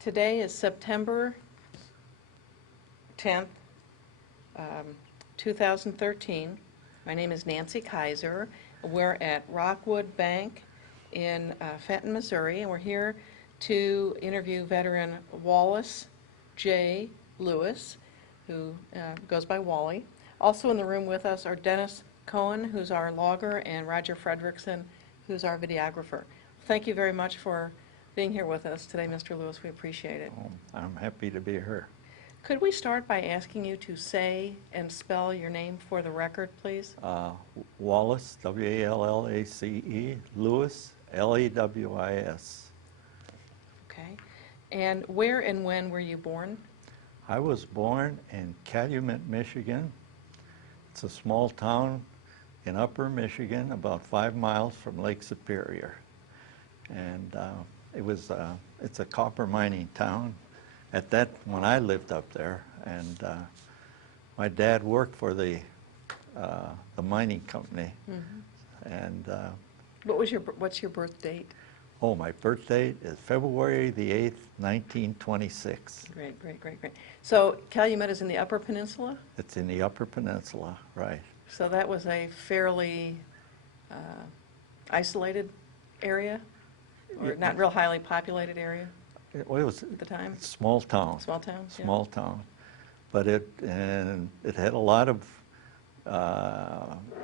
Today is September 10th, 2013. My name is Nancy Kaiser. We're at Rockwood Bank in Fenton, Missouri, and we're here to interview veteran Wallace J. Lewis, who goes by Wally. Also in the room with us are Dennis Cohen, who's our logger, and Roger Fredrickson, who's our videographer. Thank you very much for being here with us today, Mr. Lewis. We appreciate it. Oh, I'm happy to be here. Could we start by asking you to say and spell your name for the record, please? Wallace, W-A-L-L-A-C-E, Lewis, L-E-W-I-S. Okay. And where and when were you born? I was born in Calumet, Michigan. It's a small town in upper Michigan, about 5 miles from Lake Superior. And it's a copper mining town when I lived up there, and my dad worked for the mining company. Mm-hmm. And what's your birth date? Oh, my birth date is February the 8th, 1926. Great. So Calumet is in the Upper Peninsula? It's in the Upper Peninsula, right. So that was a fairly isolated area? Or not real highly populated area it was at the time? Small town. Small town? Small town. But it had a lot of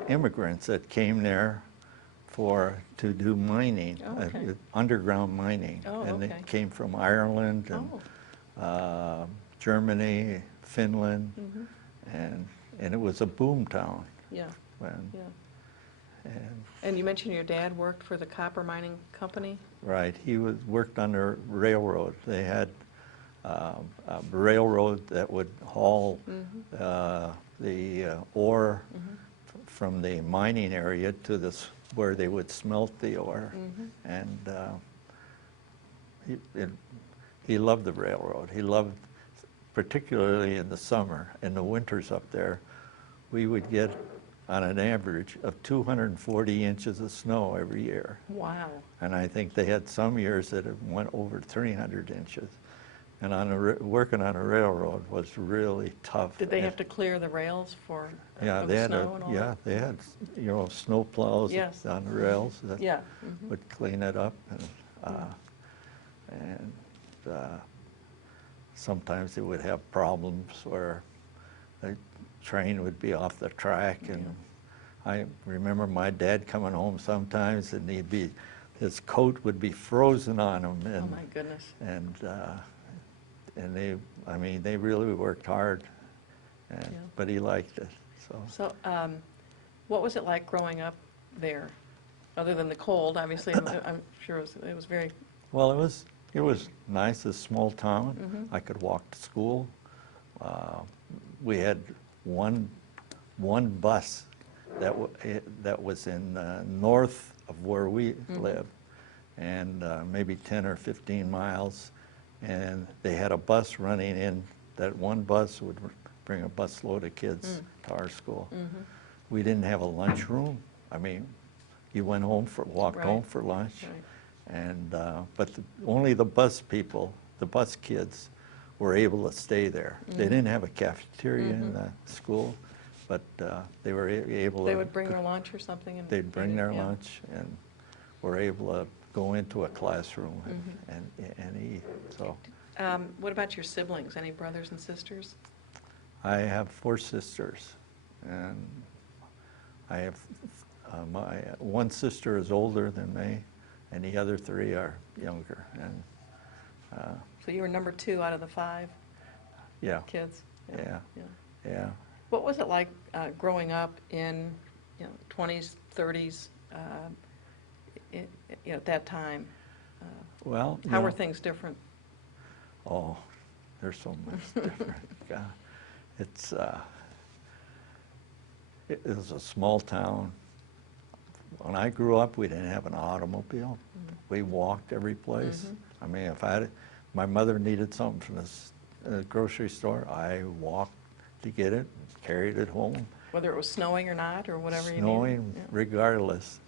immigrants that came there to do mining, underground mining. And they came from Ireland and Germany, Finland, mm-hmm. and it was a boom town. Yeah. And you mentioned your dad worked for the copper mining company? Right. He worked on the railroad. They had a railroad that would haul mm-hmm. The ore mm-hmm. from the mining area to where they would smelt the ore. Mm-hmm. And he loved the railroad. He loved, particularly in the summer, in the winters up there, we would get on an average of 240 inches of snow every year. Wow. And I think they had some years that it went over 300 inches. And working on a railroad was really tough. Did they have to clear the rails for they had snow and all that? they had snow plows yes. on the rails that mm-hmm. would clean it up. And sometimes they would have problems where the train would be off the track, and I remember my dad coming home sometimes, and his coat would be frozen on him. And, oh my goodness! And they really worked hard, but he liked it. So, what was it like growing up there, other than the cold? Obviously, I'm sure it was very. Well, it was nice. A small town. Mm-hmm. I could walk to school. We had one bus that was in north of where we mm-hmm. lived, and maybe 10 or 15 miles, and they had a bus running in. That one bus would bring a busload of kids to our school. Mm-hmm. We didn't have a lunchroom. I mean, you went home walked home for lunch, and but only the bus people, the bus kids, were able to stay there. Mm-hmm. They didn't have a cafeteria mm-hmm. in the school, but they were able to... They would bring their lunch or something? They'd bring their lunch and were able to go into a classroom mm-hmm. and eat. So. What about your siblings? Any brothers and sisters? I have 4 sisters, and I have my one sister is older than me, and the other 3 are younger. And so you were number 2 out of the 5 kids? Yeah. What was it like growing up in 20s, 30s, at that time? How were things different? Oh, they're so much different. God. It was a small town. When I grew up, we didn't have an automobile. Mm-hmm. We walked every place. Mm-hmm. I mean, my mother needed something from the grocery store, I walked to get it, carried it home. Whether it was snowing or not, or whatever you needed? Snowing, regardless.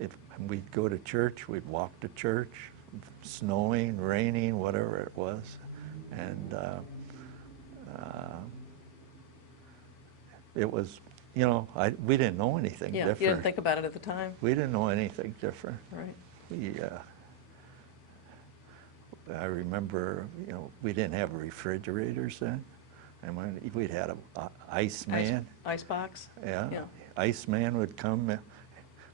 If we'd go to church, we'd walk to church. snowing, raining, whatever it was. And it was, you know, we didn't know anything Yeah, different. you didn't think about it at the time? We didn't know anything different. Right. I remember, you know, we didn't have refrigerators then. And when we'd had a Iceman. Ice box? Yeah. Yeah. Iceman would come,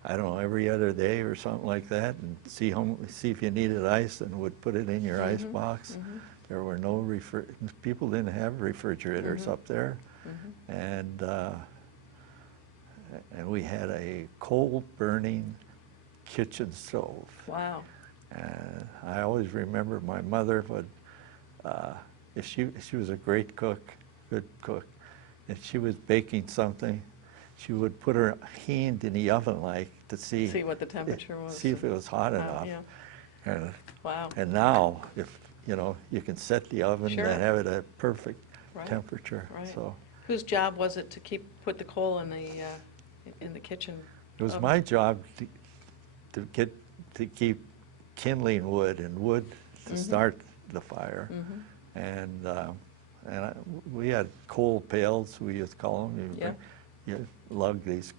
I don't know, every other day or something like that, and see if you needed ice and would put it in your ice box. There were no people didn't have refrigerators up there. And we had a coal-burning kitchen stove. Wow. And I always remember my mother would, if she was a great cook, good cook, if she was baking something, she would put her hand in the oven like to see what the temperature was. see if it was hot enough. Yeah. And, Wow. and now, if you know, you can set the oven Sure. and have it at perfect Right. temperature. Right. So Whose job was it to put the coal in the kitchen? it was oven? my job to keep kindling wood and wood to start the fire. And we had coal pails, we used to call them. Yeah. You lug this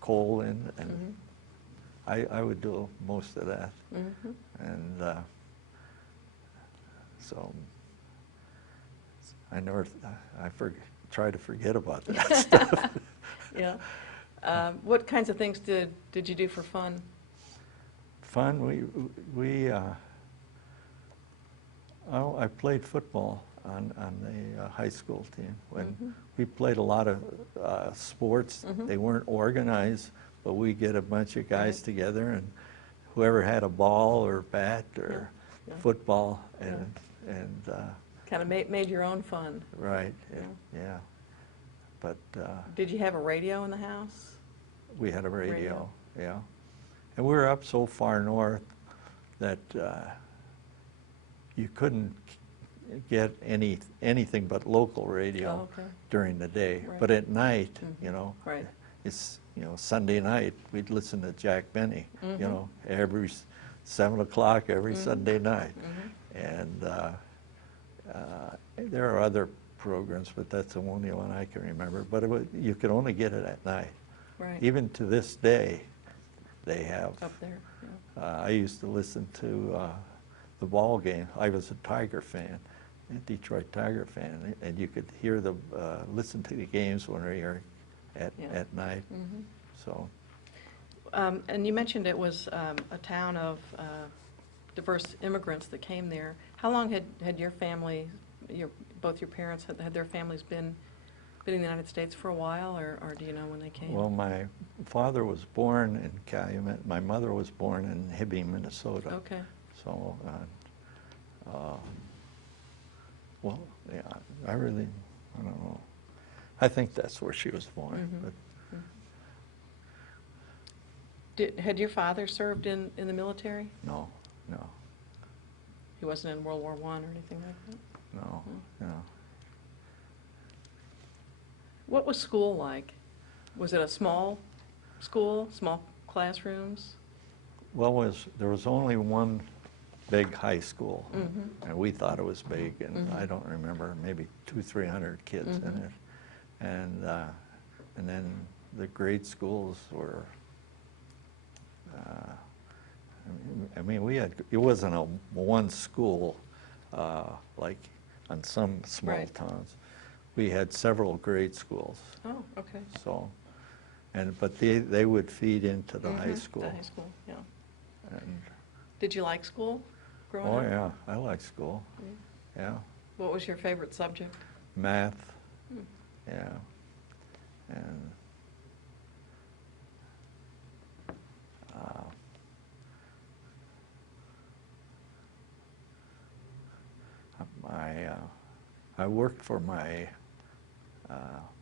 coal in, and I would do most of that. And so I try to forget about that stuff. Yeah. What kinds of things did you do for fun? Fun, I played football on the high school team. When we played a lot of sports, they weren't organized, but we get a bunch of guys together, and whoever had a ball or bat or football, and Kind of made your own fun. right, Yeah. yeah. But Did you have a radio in the house? we had a radio, Radio. yeah. And we were up so far north that you couldn't get anything but local radio Oh, okay. during the day. Right. But at night, you know, Right. it's, you know, Sunday night, we'd listen to Jack Benny, you know, every 7 o'clock every Sunday night. And there are other programs, but that's the only one I can remember. But you could only get it at night. Right. Even to this day, they have. Up there. Yeah. I used to listen to the ball game. I was a Tiger fan, a Detroit Tiger fan, and you could hear listen to the games when we were at night. So And you mentioned it was a town of diverse immigrants that came there. How long had your family, both your parents, had their families been in the United States for a while, or do you know when they came? well, my father was born in Calumet. My mother was born in Hibbing, Minnesota. Okay. So, well, yeah, I don't know. I think that's where she was born. But Had your father served in the military? no. He wasn't in World War I or anything like that? No. What was school like? Was it a small school, small classrooms? Well, there was only one big high school, and we thought it was big, and I don't remember, maybe 200-300 kids in it. And then the grade schools were, I mean, it wasn't a one school like on some small Right. towns. We had several grade schools. Oh, okay. So, but they would feed into the high school. The high school, yeah. And, Did you like school growing oh up? yeah, I like school. Yeah, What was your favorite subject? math. Yeah, and I worked for my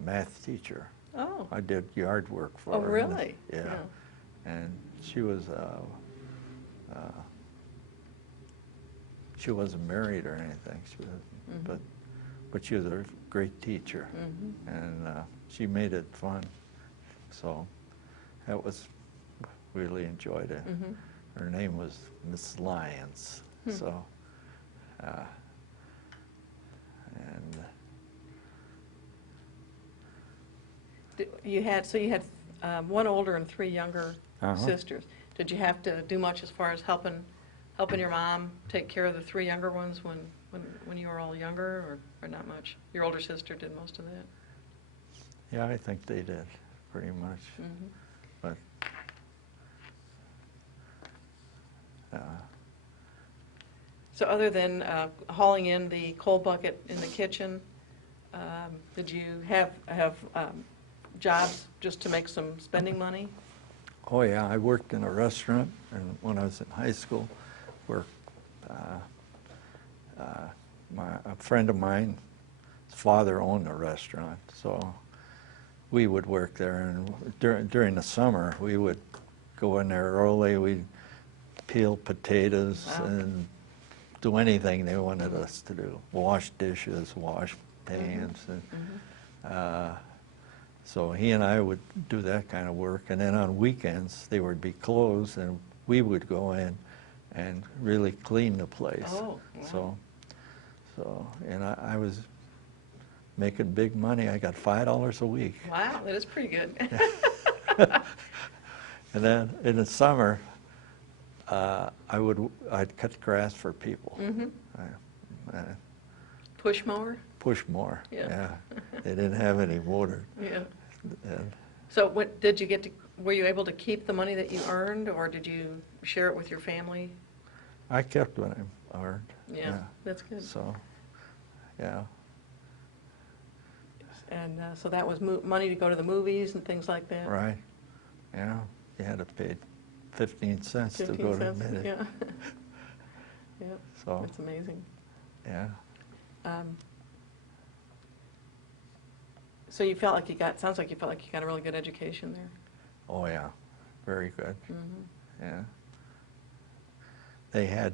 math teacher. Oh, I did yard work for oh, her. really? Yeah. And she wasn't married or anything. She was, but she was a great teacher, and she made it fun. So that was really enjoyed it. her name was Miss Lyons. So, and You had, so you had one older and three younger Uh-huh. sisters. Did you have to do much as far as helping your mom take care of the three younger ones when you were all younger, or not much? Your older sister did most of that? yeah, I think they did pretty much. Mhm. But So other than hauling in the coal bucket in the kitchen, did you have jobs just to make some spending money? oh yeah, I worked in a restaurant, and when I was in high school, worked. A friend of mine, his father owned a restaurant, so we would work there. And during the summer, we would go in there early. We'd peel potatoes Wow. and do anything they wanted us to do. Wash dishes, wash pans, and so he and I would do that kind of work. And then on weekends, they would be closed, and we would go in and really clean the place. Oh, wow. And I was making big money. I got $5 a week. Wow, that is pretty good. And then in the summer, I'd cut grass for people. Push mower? Push more. Yeah. They didn't have any motor. Yeah. And So were you able to keep the money that you earned, or did you share it with your family? I kept what I earned. Yeah, that's good. So, yeah. And so that was money to go to the movies and things like that? Right. Yeah. You had to pay 15 cents to 15 go to the cents, minute. yeah. Yeah, So, that's amazing. yeah. So sounds like you felt like you got a really good education there. Oh, yeah. Very good. Mhm. Yeah. They had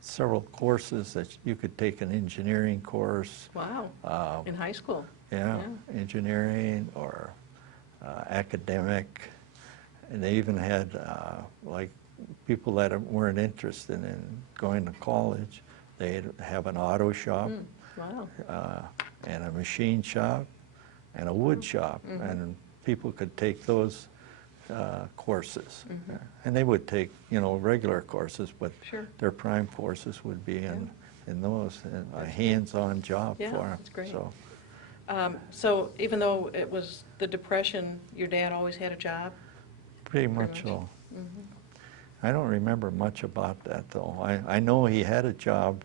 several courses that you could take, an engineering course. Wow, in high school? Yeah, Yeah. engineering or academic. And they even had, like, people that weren't interested in going to college, they'd have an auto shop, Wow. and a machine shop, and a wood shop. And people could take those courses. And they would take, regular courses, but Sure. their prime courses would be in those, and a hands-on job Yeah, for them. that's great. So, So even though it was the Depression, your dad always had a job? pretty much much. so. I don't remember much about that, though. I know he had a job,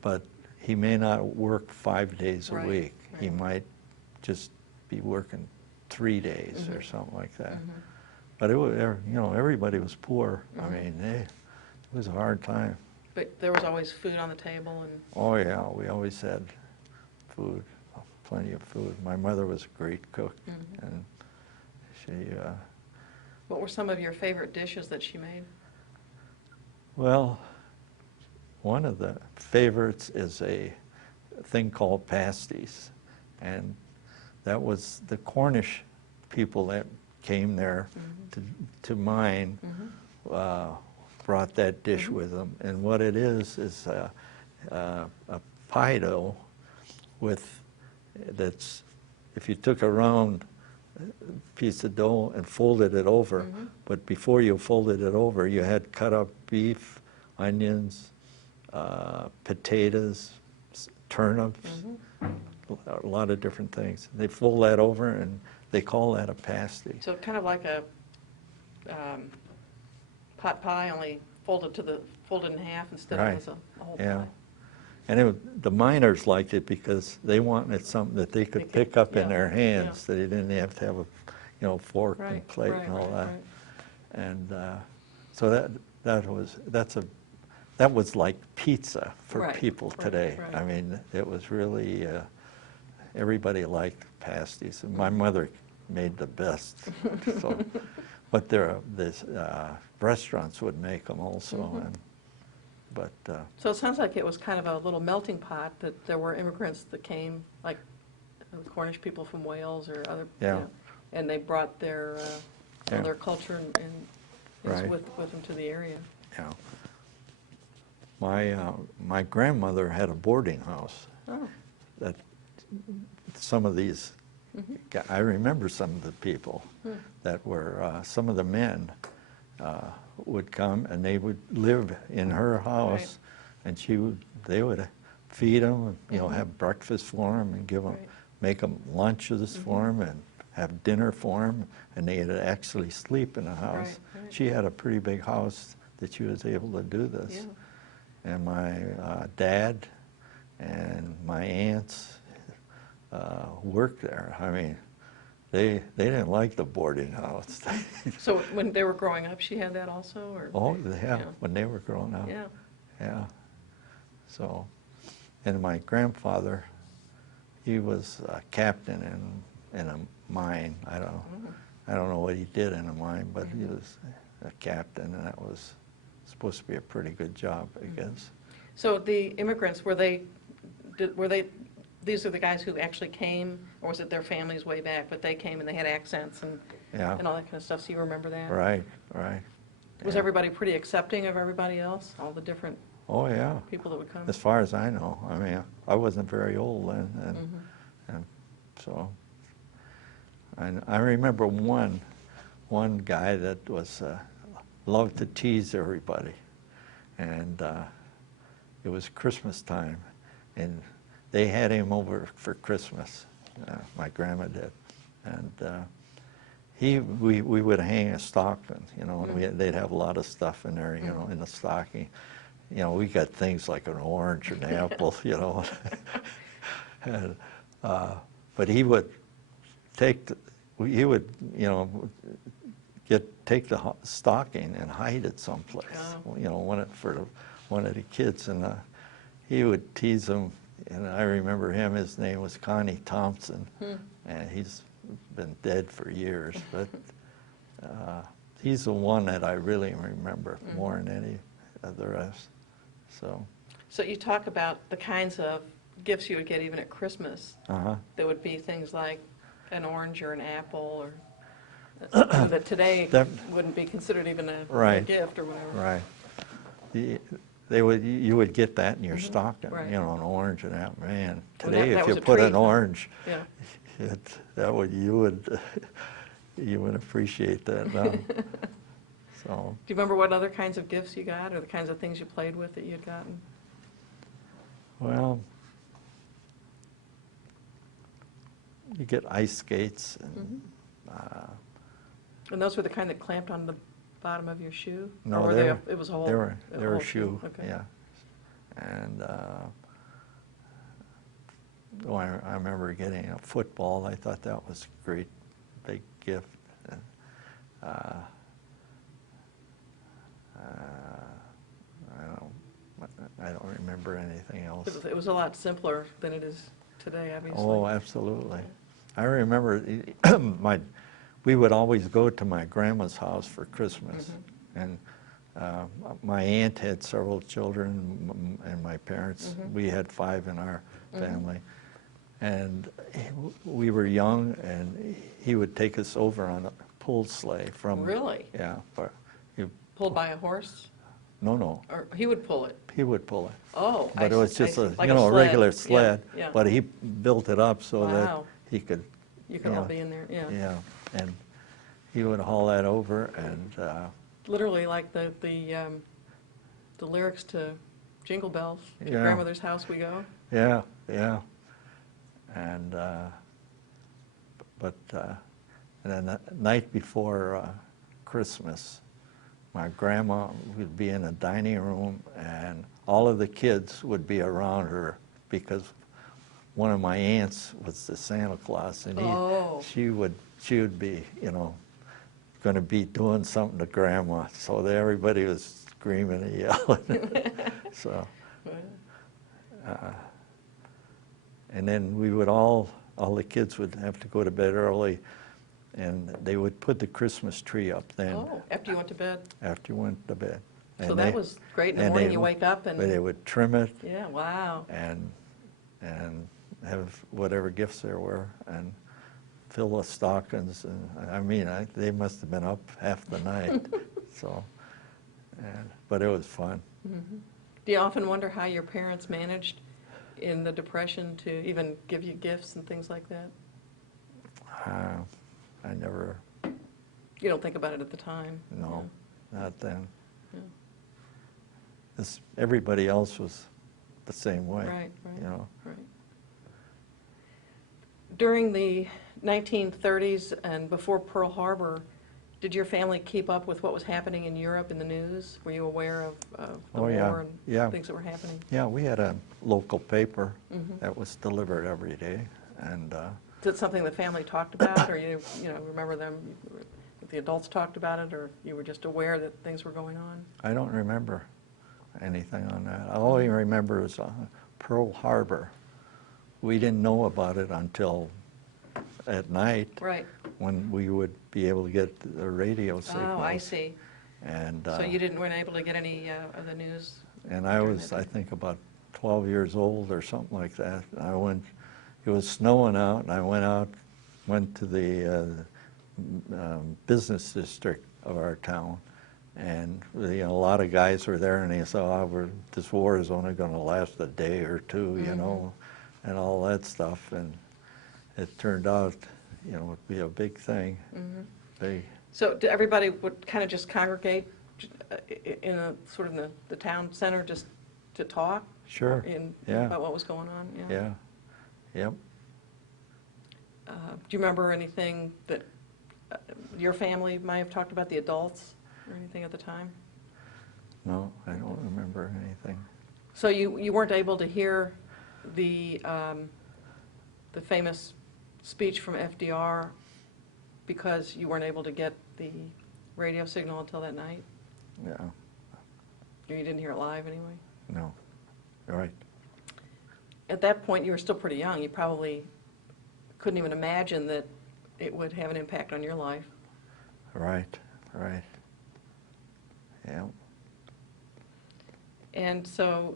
but he may not work 5 days a Right, week. He right. might just be working 3 days or something like that. But it was, everybody was poor. I mean, it was a hard time. But there was always food on the table and, Oh, yeah, we always had food, plenty of food. My mother was a great cook, and she, what were some of your favorite dishes that she made? well, one of the favorites is a thing called pasties, and that was the Cornish people that came there to mine, brought that dish with them. And what it is a pie dough that's, if you took a round piece of dough and folded it over, but before you folded it over, you had cut up beef, onions, potatoes, turnips, a lot of different things. They fold that over, and they call that a pasty. So kind of like a pot pie, only folded in half instead Right. of as a whole Yeah. pie. And the miners liked it because they wanted something that they could pick up in yeah, their hands, yeah. that they didn't have to have a fork and Right, plate right, and all right, that. right. And so that was like pizza for Right, people right, today. right. I mean, it was really, everybody liked pasties. And my mother made the best. So, but there's restaurants would make them also. But So it sounds like it was kind of a little melting pot, that there were immigrants that came, like the Cornish people from Wales or other, Yeah. and they brought their Yeah. their culture and was Right. with them to the area. Yeah. My grandmother had a boarding house Oh, that some of these, I remember some of the people that were, some of the men would come and they would live in her house, and they would feed them, you know, have breakfast for them and give them, Right. make them lunches for them and have dinner for them, and they'd actually sleep in the house. Right, right. She had a pretty big house that she was able to do this. Yeah. And my dad and my aunts worked there. I mean, they didn't like the boarding house. So when they were growing up, she had that also, or? Oh, yeah, Yeah. when they were growing up. Yeah. Yeah. So, and my grandfather, he was a captain in a mine. I don't know what he did in a mine, but he was a captain, and that was supposed to be a pretty good job, I guess. So the immigrants, these are the guys who actually came, or was it their families way back, but they came and they had accents and Yeah. and all that kind of stuff, so you remember that? Right, right. Was Yeah. everybody pretty accepting of everybody else, all the different Oh, yeah. people that would come? As far as I know. I mean, I wasn't very old then, and so I remember one guy that was loved to tease everybody, and it was Christmas time, and they had him over for Christmas. My grandma did, and we would hang a stocking, you know, and they'd have a lot of stuff in there, you know, in the stocking. You know, we got things like an orange and apple, you know. And, but he would you know, take the stocking and hide it someplace, you know, for one of the kids, and he would tease them. And I remember him. His name was Connie Thompson, and he's been dead for years. But he's the one that I really remember more than any of the rest. So you talk about the kinds of gifts you would get even at Christmas. Uh-huh. There would be things like an orange or an apple, or something that today wouldn't be considered even a gift or whatever. Right. You would get that in your stocking, Right. you know, an orange and apple. Man, Well, today that if was you a put treat, an huh? orange, Yeah. you would appreciate that now. So. Do you remember what other kinds of gifts you got, or the kinds of things you played with that you had gotten? Well, you get ice skates, and And those were the kind that clamped on the bottom of your shoe? no, Or were they they, were, it was a whole? they were a whole shoe, Okay. yeah. And I remember getting a football. I thought that was a great big gift. And, I don't remember anything else. It was a lot simpler than it is today, obviously. Oh, absolutely. I remember we would always go to my grandma's house for Christmas, and my aunt had several children, and my parents, we had 5 in our family, and we were young, and he would take us over on a pulled sleigh from. Really? Yeah. Pulled by a horse? No, Or he would pull it? he would pull it. Oh, I But it was see, I just see. a, Like you know, a sled. regular Yeah, sled, yeah. but he built it up so that Wow. he could. You could all be in there, yeah. Yeah, and he would haul that over, and Literally like the lyrics to Jingle Bells, to Yeah. Grandmother's House We Go. yeah, and and then the night before Christmas, my grandma would be in the dining room, and all of the kids would be around her because one of my aunts was the Santa Claus, and she would be, you know, going to be doing something to Grandma, so everybody was screaming and yelling. So, and then we would all the kids would have to go to bed early, and they would put the Christmas tree up then. Oh, after you went to bed? After you went to bed. So that was great. In the morning you wake up and... They would trim it. Yeah, wow. And have whatever gifts there were, and fill the stockings. And I mean, they must have been up half the night. So, but it was fun. Do you often wonder how your parents managed in the Depression to even give you gifts and things like that? I never, You don't think about it at the time? no, not then. Yeah. Everybody else was the same way. Right, right, you know. right. During the 1930s and before Pearl Harbor, did your family keep up with what was happening in Europe in the news? Were you aware of the Oh, yeah, war and yeah. things that were happening? Yeah, we had a local paper that was delivered every day, and Is it something the family talked about, or you remember them, if the adults talked about it, or you were just aware that things were going on? I don't remember anything on that. All I remember is Pearl Harbor. We didn't know about it until at night, Right. when we would be able to get the radio signals. Oh, I see. And So you weren't able to get any of the news? and I during was, that I time? think, about 12 years old or something like that. It was snowing out, and I went to the business district of our town, and a lot of guys were there, and they said, this war is only going to last a day or two, you know, and all that stuff. And it turned out, it'd be a big thing. Big. So everybody would kind of just congregate in a sort of the town center just to talk? Sure. Yeah. About what was going on? Yeah. Yep. Do you remember anything that your family might have talked about, the adults, or anything at the time? No, I don't remember anything. So you weren't able to hear the famous speech from FDR because you weren't able to get the radio signal until that night? Yeah. Or you didn't hear it live anyway? No. Right. At that point, you were still pretty young. You probably couldn't even imagine that it would have an impact on your life. Right. Right. Yeah. And so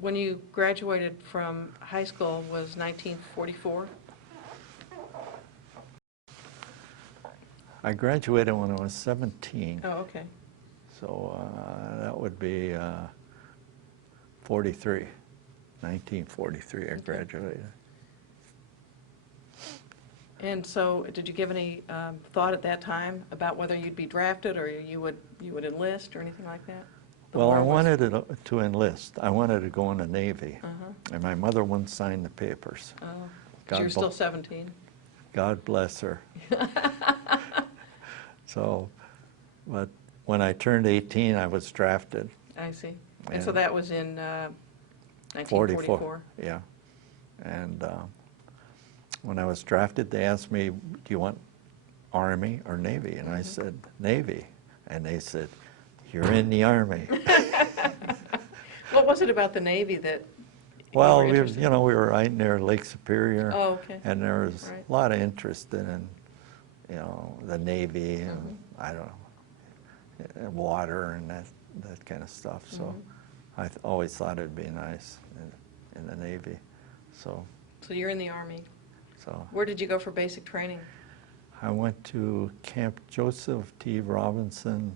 when you graduated from high school was 1944? I graduated when I was 17. Oh, okay. So that would be 43. 1943 I graduated. And so did you give any thought at that time about whether you'd be drafted or you would enlist or anything like that? Well, I wanted to enlist. I wanted to go in the Navy. And my mother wouldn't sign the papers. Oh, so you're still 17? God bless her. So, but when I turned 18, I was drafted. I see. And And so that was in 1944? Yeah. And when I was drafted, they asked me, do you want Army or Navy? And I said, Navy. And they said, you're in the Army. What was it about the Navy that Well, you were interested in? we were right near Lake Superior. Oh, okay. And there was Right. a lot of interest in, the Navy and, I don't know, water and that kind of stuff. So I always thought it'd be nice in the Navy. So So you're in the Army. so Where did you go for basic training? I went to Camp Joseph T. Robinson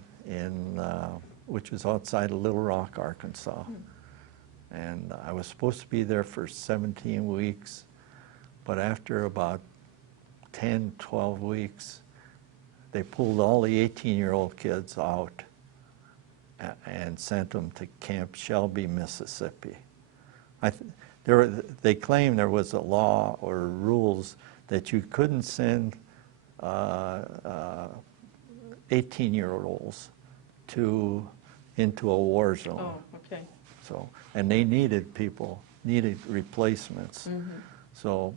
which was outside of Little Rock, Arkansas. And I was supposed to be there for 17 weeks, but after about 10, 12 weeks, they pulled all the 18-year-old kids out and sent them to Camp Shelby, Mississippi. They claimed there was a law or rules that you couldn't send 18-year-olds into a war zone. Oh, okay. So, and they needed replacements. So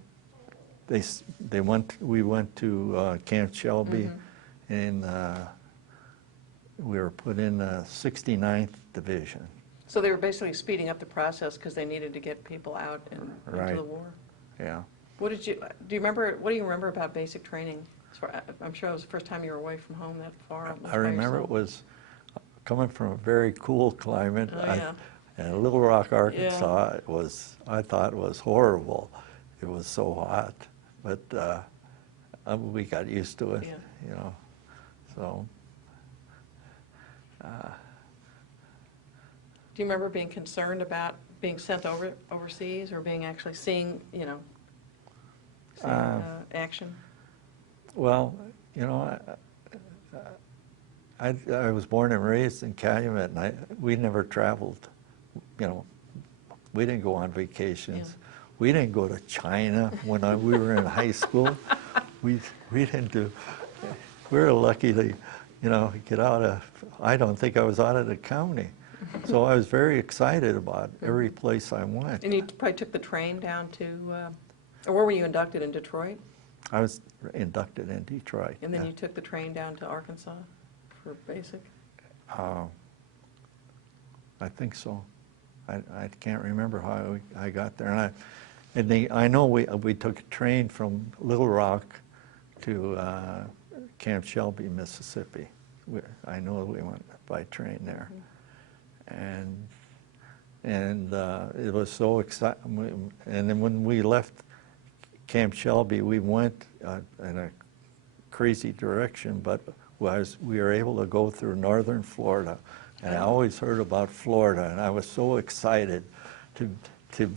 we went to Camp Shelby, and we were put in the 69th Division. So they were basically speeding up the process because they needed to get people out and into Right. the war. Yeah. What do you remember about basic training? I'm sure it was the first time you were away from home that far. I remember it was coming from a very cool climate. Oh, yeah. In Little Rock, Arkansas, I thought it was horrible. It was so hot, but we got used to it, Yeah. So Do you remember being concerned about being sent overseas, or being actually seeing, action? Well, you know, I was born and raised in Calumet, and we never traveled. You know, we didn't go on vacations. Yeah. We didn't go to China when we were in high school. We didn't do. We were lucky to, get out of. I don't think I was out of the county, so I was very excited about every place I went. And you probably took the train down to, or where were you inducted, in Detroit? I was inducted in Detroit. And then yeah. you took the train down to Arkansas for basic? I think so. I can't remember how I got there. I know we took a train from Little Rock to Camp Shelby, Mississippi. I know we went by train there. And it was so exciting. And then when we left Camp Shelby, we went in a crazy direction, but we were able to go through northern Florida. And I always heard about Florida, and I was so excited to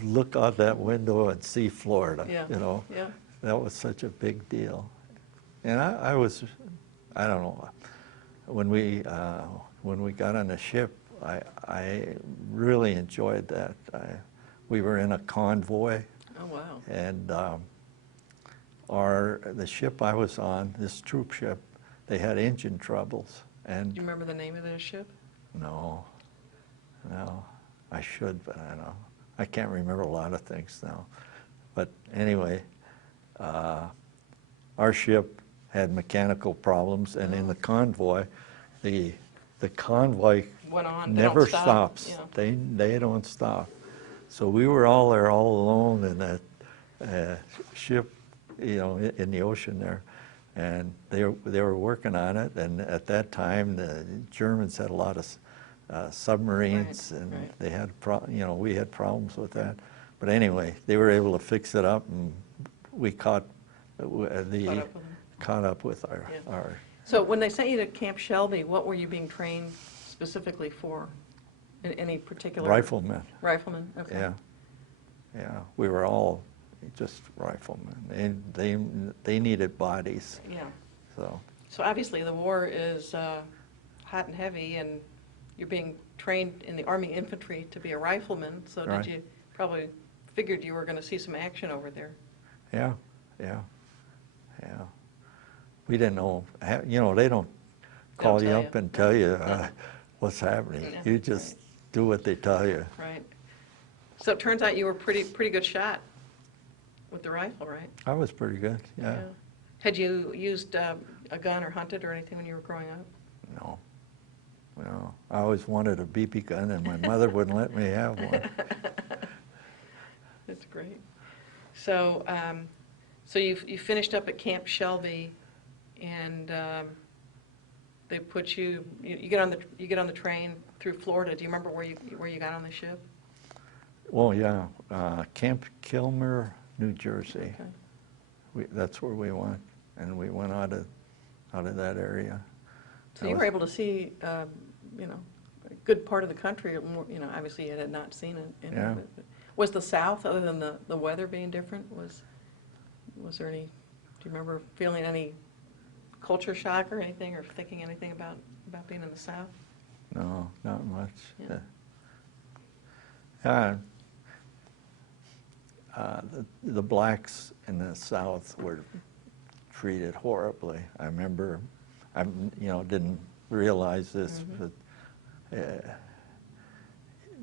look out that window and see Florida. Yeah. Yeah. That was such a big deal. And I don't know, when we got on the ship, I really enjoyed that. We were in a convoy. Oh, wow. And the ship I was on, this troop ship, they had engine troubles. And Do you remember the name of the ship? no, I should, but I don't. I can't remember a lot of things now. But anyway, our ship had mechanical problems, and in the convoy, the convoy Went on. never They don't stop. stops. Yeah. They don't stop. So we were all there all alone in that ship, in the ocean there. And they were working on it, and at that time the Germans had a lot of submarines, Right, and right. they had we had problems with that. But anyway, they were able to fix it up, and we caught up with our, Yeah. our So when they sent you to Camp Shelby, what were you being trained specifically for? In any particular? riflemen. Riflemen, okay. Yeah, we were all just riflemen, and they needed bodies. Yeah. So Obviously the war is hot and heavy, and you're being trained in the Army infantry to be a rifleman, so Right. did you probably figured you were going to see some action over there? yeah. We didn't know. They don't call you tell up you. and tell you Yeah. what's happening. Yeah, You just do what they tell you. Right. So it turns out you were pretty good shot with the rifle, right? I was pretty good. Yeah. Had you used a gun or hunted or anything when you were growing up? No. I always wanted a BB gun, and my mother wouldn't let me have one. That's great. So, so you finished up at Camp Shelby, and they put you get on the train through Florida. Do you remember where you got on the ship? Well, yeah, Camp Kilmer, New Jersey. Okay. That's where we went, and we went out of that area. So you were able to see, a good part of the country. Obviously you had not seen it. Yeah. Was the South, other than the weather being different, was there any? Do you remember feeling any culture shock or anything, or thinking anything about being in the South? No, not much. Yeah. The blacks in the South were treated horribly. I remember, didn't realize this, but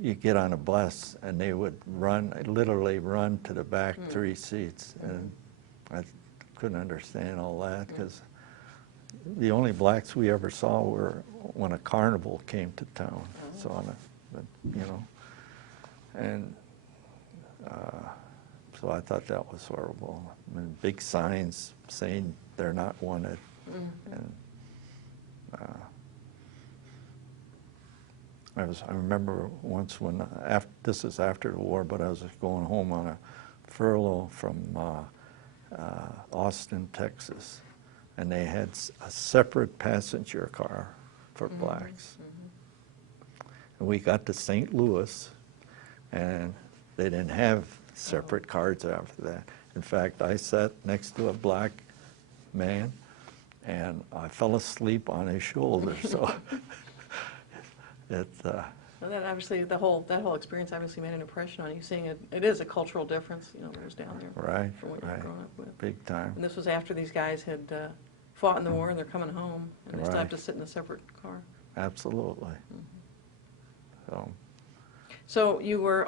you get on a bus and they would literally run to the back 3 seats, and I couldn't understand all that, because the only blacks we ever saw were when a carnival came to town. And so I thought that was horrible. I mean, big signs saying they're not wanted. And I remember once when, this is after the war, but I was going home on a furlough from Austin, Texas, and they had a separate passenger car for blacks. And we got to St. Louis, and they didn't have separate cards after that. In fact, I sat next to a black man, and I fell asleep on his shoulder. So Well, that obviously, that whole experience obviously made an impression on you, seeing it is a cultural difference, you know, what was down there. right, From what you've right, grown up with. big time. And this was after these guys had fought in the war and they're coming home, and they still have Right. to sit in a separate car. Absolutely. So So you were,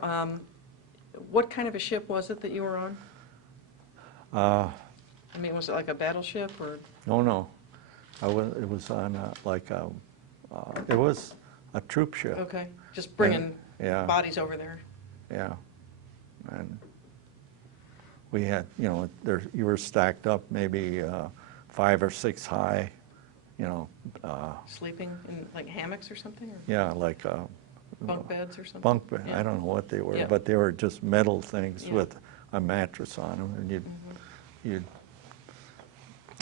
what kind of a ship was it that you were on? I mean, was it like a battleship or? no, it was on it was a troop ship. Okay, just bringing Yeah. bodies over there. Yeah, and we had, you know, you were stacked up maybe 5 or 6 high, you know. Sleeping in like hammocks or something, or Yeah, like bunk beds or something? bunk bed. Yeah. I don't know what they were, Yeah. but they were just metal things Yeah. with a mattress on them, and Mm-hmm. you'd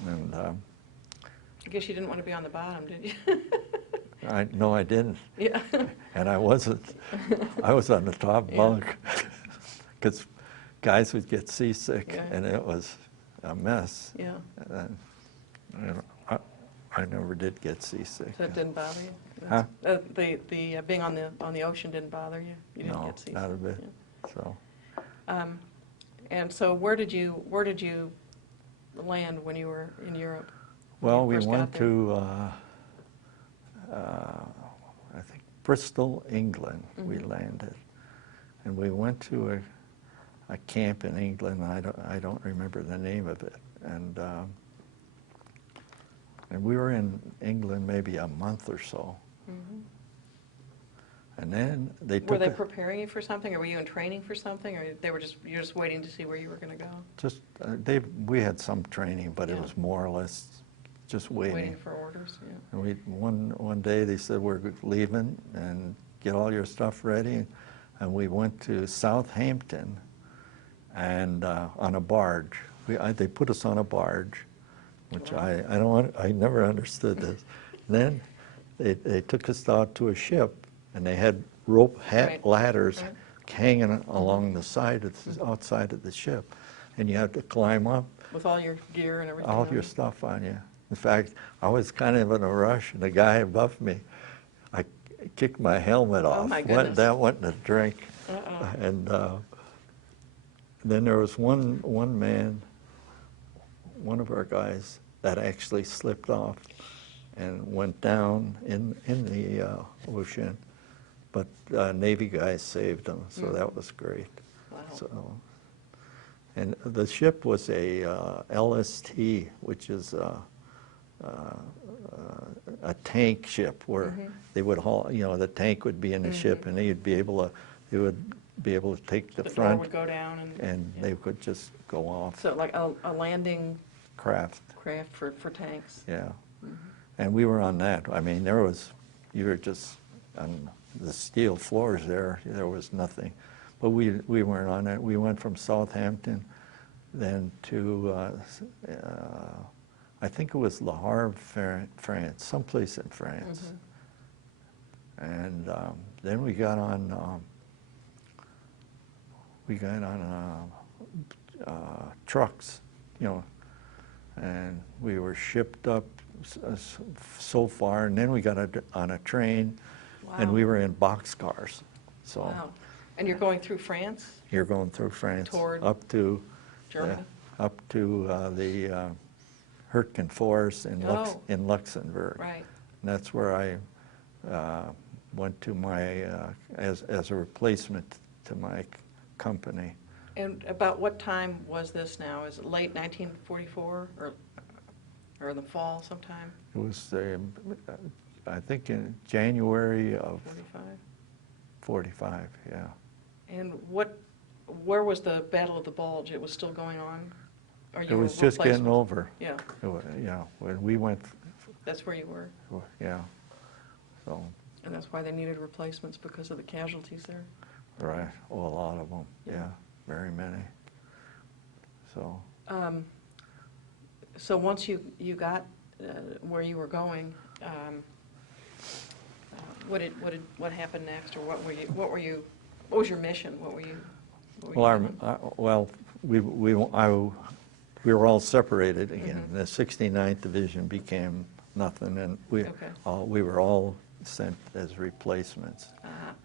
and I guess you didn't want to be on the bottom, did you? no, I didn't. Yeah. And I wasn't. I was on the top Yeah. bunk because guys would get seasick, Yeah. and it was a mess. Yeah. And, you know, I never did get seasick. So it didn't bother you? Huh? The being on the ocean didn't bother you? You didn't No, get seasick? not a bit. Yeah. So And so where did you land when you were in Europe? When well, you we first got went there? to I think Bristol, England. We Mhm. landed, and we went to a camp in England. I don't remember the name of it, and we were in England maybe a month or so. Mhm. And then they took Were they preparing you for something, or were you in training for something, or you're just waiting to see where you were going to go? just we had some training, but it Yeah. was more or less just Waiting for orders, yeah. And one day they said, we're leaving and get all your stuff ready. And we went to Southampton and on a barge. They put us on a barge, which Wow. I never understood this. Then they took us out to a ship, and they had rope Right. ladders Right. hanging along the side outside of the ship. And you had to climb up, With all your gear and everything all on your you? stuff on you. In fact, I was kind of in a rush, and the guy above me, I kicked my helmet off. my goodness. That went in a drink. Uh-oh. And then there was one man, one of our guys, that actually slipped off and went down in the ocean. But Navy guys saved him, so that was great. Wow. So, and the ship was a LST, which is a tank ship where they would haul, you know, the tank would be in the ship, and they would be able to take the The door front, would go down and yeah. they could just go off. So like a landing Craft, craft for tanks? yeah. And we were on that. I mean, you were just on the steel floors there was nothing. But we weren't on it. We went from Southampton then to, I think it was Le Havre, France, someplace in France. And then we got on trucks, you know, and we were shipped up so far, and then we got on a train, and Wow. we were in boxcars. So Wow. And you're going through France? you're going through France Toward up to Germany? the Hurtgen Forest Oh. in Luxembourg. Right. And that's where I went to my as a replacement to my company. And about what time was this now? Is it late 1944 or in the fall sometime? It was I think in January of 45? 45. Yeah. And where was the Battle of the Bulge? It was still going on? Or It you were was just getting replacement? over. Yeah, Yeah, when we went, that's where you were. yeah. So, And that's why they needed replacements, because of the casualties there? right, oh, a lot of them, Yeah. yeah, very many. So, So once you got where you were going, what happened next, or what was your mission? What were you Well, doing? well, we were all separated again. The 69th Division became nothing, and Okay. we were all sent as replacements.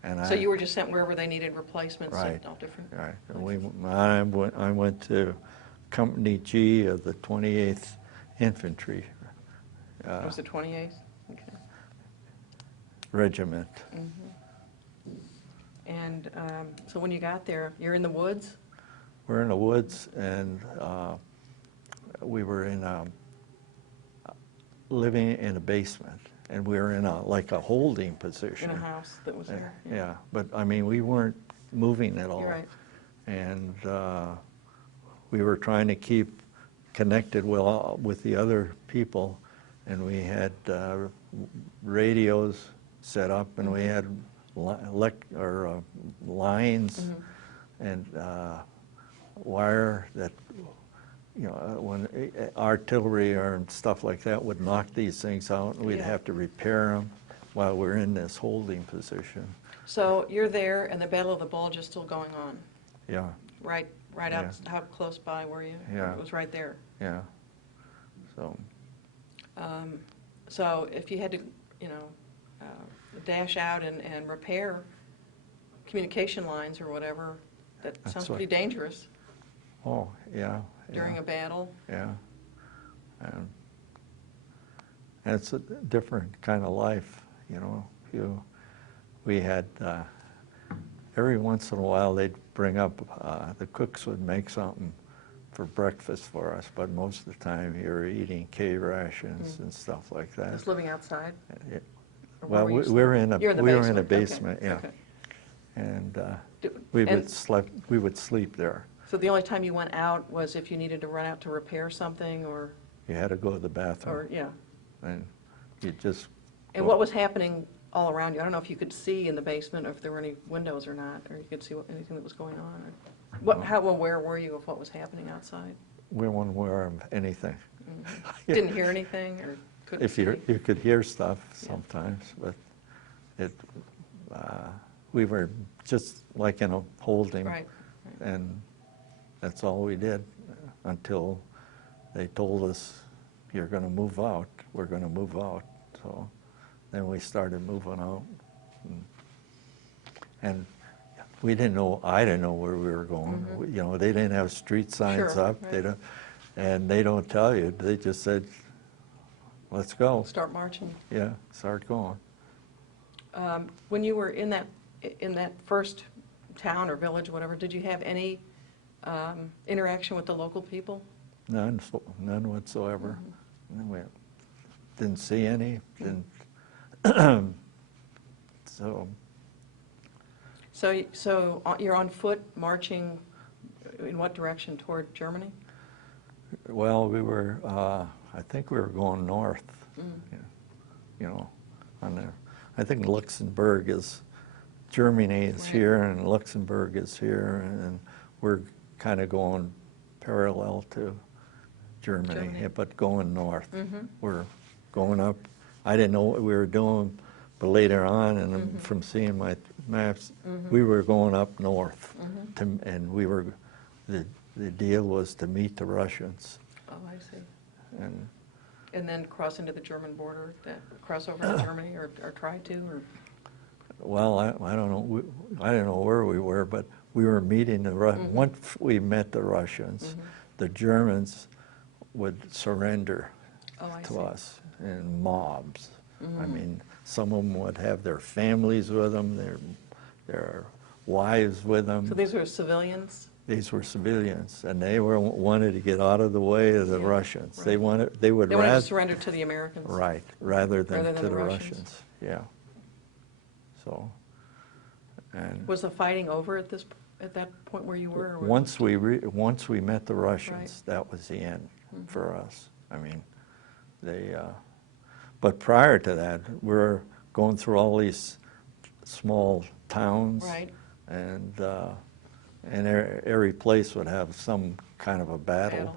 And So you were just sent wherever they needed replacements Right, at all different right. And places? I went to Company G of the 28th Infantry It was the 28th? Okay. Regiment. And so when you got there, you're in the woods? We're in the woods, and we were living in a basement, and we were in like a holding position. In a house that was there? Yeah, but I mean, we weren't moving at all. You're right. And we were trying to keep connected with the other people, and we had radios set up, and we had lines and wire that, when artillery or stuff like that would knock these things out, we'd have to repair them while we're in this holding position. So you're there, and the Battle of the Bulge is still going on? Yeah, Right out, how close by were you? Yeah. It was right there. yeah. So, So if you had to, dash out and repair communication lines or whatever, that That's sounds what- pretty dangerous oh, yeah. during yeah. a battle. Yeah. And it's a different kind of life, we had, every once in a while they'd bring up, the cooks would make something for breakfast for us, but most of the time you're eating K rations and stuff like that. Just living outside? It- Or where Well, were you we were sleeping? in You're in the we were in a basement, okay, basement, yeah. okay. And And- we would sleep there. So the only time you went out was if you needed to run out to repair something, or, You had to go to the bathroom, yeah. and you just. And what was happening all around you? I don't know if you could see in the basement, or if there were any windows or not, or you could see anything that was going on. Or how aware were you of what was happening outside? We weren't aware of anything. Didn't hear anything, or couldn't If see? you could hear stuff sometimes, but we were just like in a holding. Right. And that's all we did until they told us, you're going to move out, we're going to move out. So then we started moving out. And I didn't know where we were going. They didn't have street signs Sure, up. right. And they don't tell you. They just said, let's go. Start marching. Yeah, start going. When you were in that first town or village, whatever, did you have any interaction with the local people? None whatsoever. We didn't see any. Didn't. So you're on foot marching in what direction? Toward Germany? Well, we were. I think we were going north. On there. I think Luxembourg is. Germany is Right. here, and Luxembourg is here, and we're kind of going parallel to Germany. But going north. We're going up. I didn't know what we were doing, but later on, and from seeing my maps, we were going up north, and we were. The deal was to meet the Russians. Oh, I see. And then cross into the German border, cross over to Germany, or try to, or? well, I don't know. I don't know where we were, but we were meeting the Russians. Once we met the Russians, the Germans would surrender to us in mobs. I mean, some of them would have their families with them, their wives with them. So these were civilians? These were civilians, and they wanted to get out of the way of the Russians. Right. They wanted to surrender to the Americans? Right, rather than Rather to than the the Russians. Yeah. So, and Was the fighting over at that point where you were? Or once we met the Russians, that was the end for us. I mean, but prior to that, we're going through all these small towns, Right. and every place would have some kind of a battle.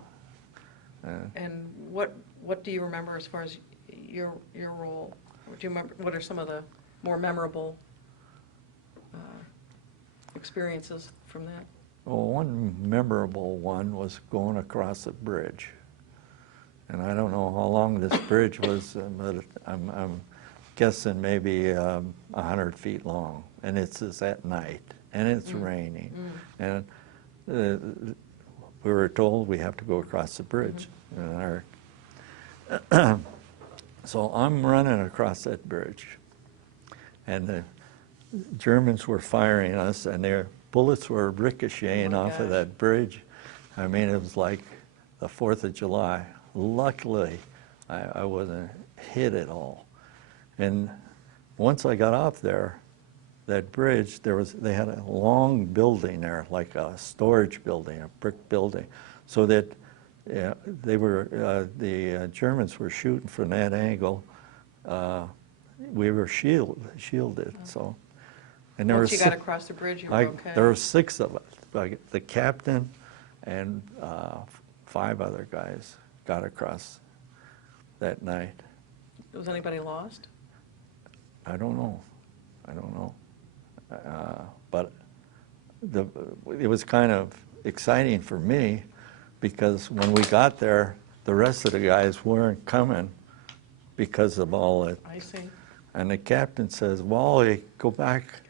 And what do you remember as far as your role? Do you remember, what are some of the more memorable experiences from that? Well, one memorable one was going across a bridge. And I don't know how long this bridge was, but I'm guessing maybe 100 feet long. And it's just at night, and it's raining. And we were told we have to go across the bridge. And so I'm running across that bridge, and the Germans were firing us, and their bullets were ricocheting off of that bridge. I mean, it was like the 4th of July. Luckily, I wasn't hit at all. And once I got off there, that bridge, they had a long building there, like a storage building, a brick building, so that the Germans were shooting from that angle. We were shielded. So, and there Once were you got across the bridge, you were okay? There were 6 of us. Like the captain and 5 other guys got across that night. Was anybody lost? I don't know. But it was kind of exciting for me, because when we got there, the rest of the guys weren't coming because of all that. I see. And the captain says, "Wally, go back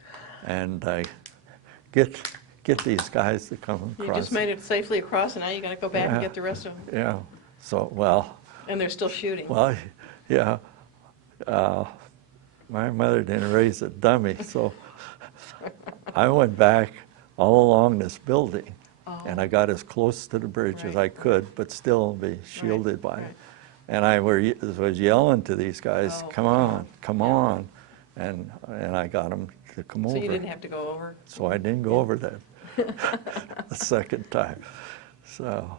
and get these guys to come across." You just made it safely across, and now you got to go back and get the rest of them. Yeah. So, well. And they're still shooting. Well, yeah. My mother didn't raise a dummy, so I went back all along this building, and I got as close to the bridge as I could, but still be shielded by it. And I was yelling to these guys, "Come on, come on," and I got them to come over. So you didn't have to go over? So I didn't go over that the second time. So,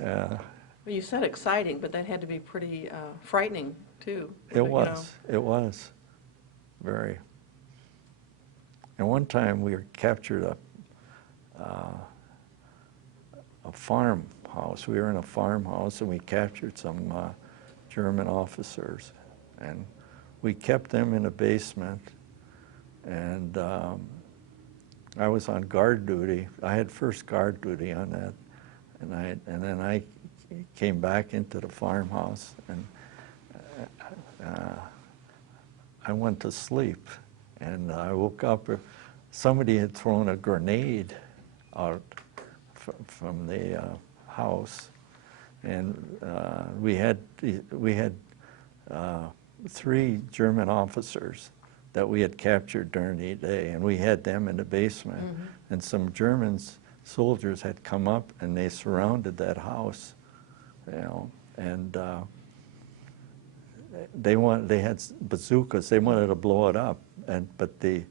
Well, you said exciting, but that had to be pretty frightening too. It was very. And one time we captured a farmhouse. We were in a farmhouse, and we captured some German officers, and we kept them in a basement. And I was on guard duty. I had first guard duty on that, and then I came back into the farmhouse, and I went to sleep, and I woke up. Somebody had thrown a grenade out from the house, and we had 3 German officers that we had captured during the day, and we had them in the basement. And some German soldiers had come up, and they surrounded that house, and they had bazookas. They wanted to blow it up, but the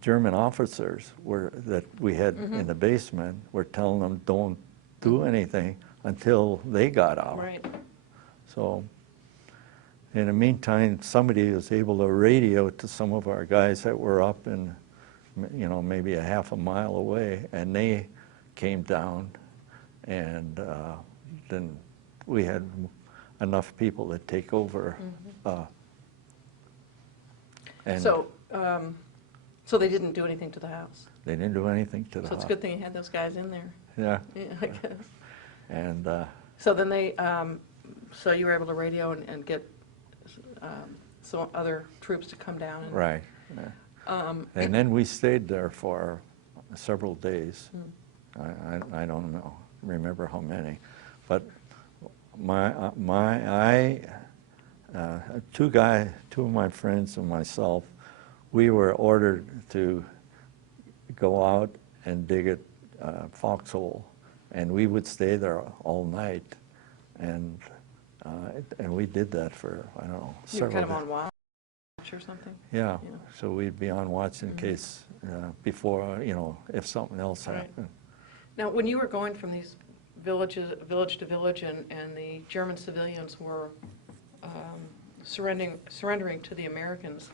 German officers that we had in the basement were telling them, "Don't do anything until they got out." Right. So in the meantime, somebody was able to radio to some of our guys that were up in, maybe a half a mile away, and they came down, and then we had enough people to take over. And So they didn't do anything to the house? they didn't do anything to the So it's a house. good thing you had those guys in there. Yeah. Yeah, I guess. And So then so you were able to radio and get some other troops to come down? right. Yeah. And then we stayed there for several days. I don't remember how many, but two of my friends and myself, we were ordered to go out and dig a foxhole, and we would stay there all night, and we did that for, I don't know, You were several kind of days. on watch or something? Yeah, Yeah. so we'd be on watch in case, before, if something else Right. happened. Now, when you were going from these village to village, and the German civilians were surrendering to the Americans,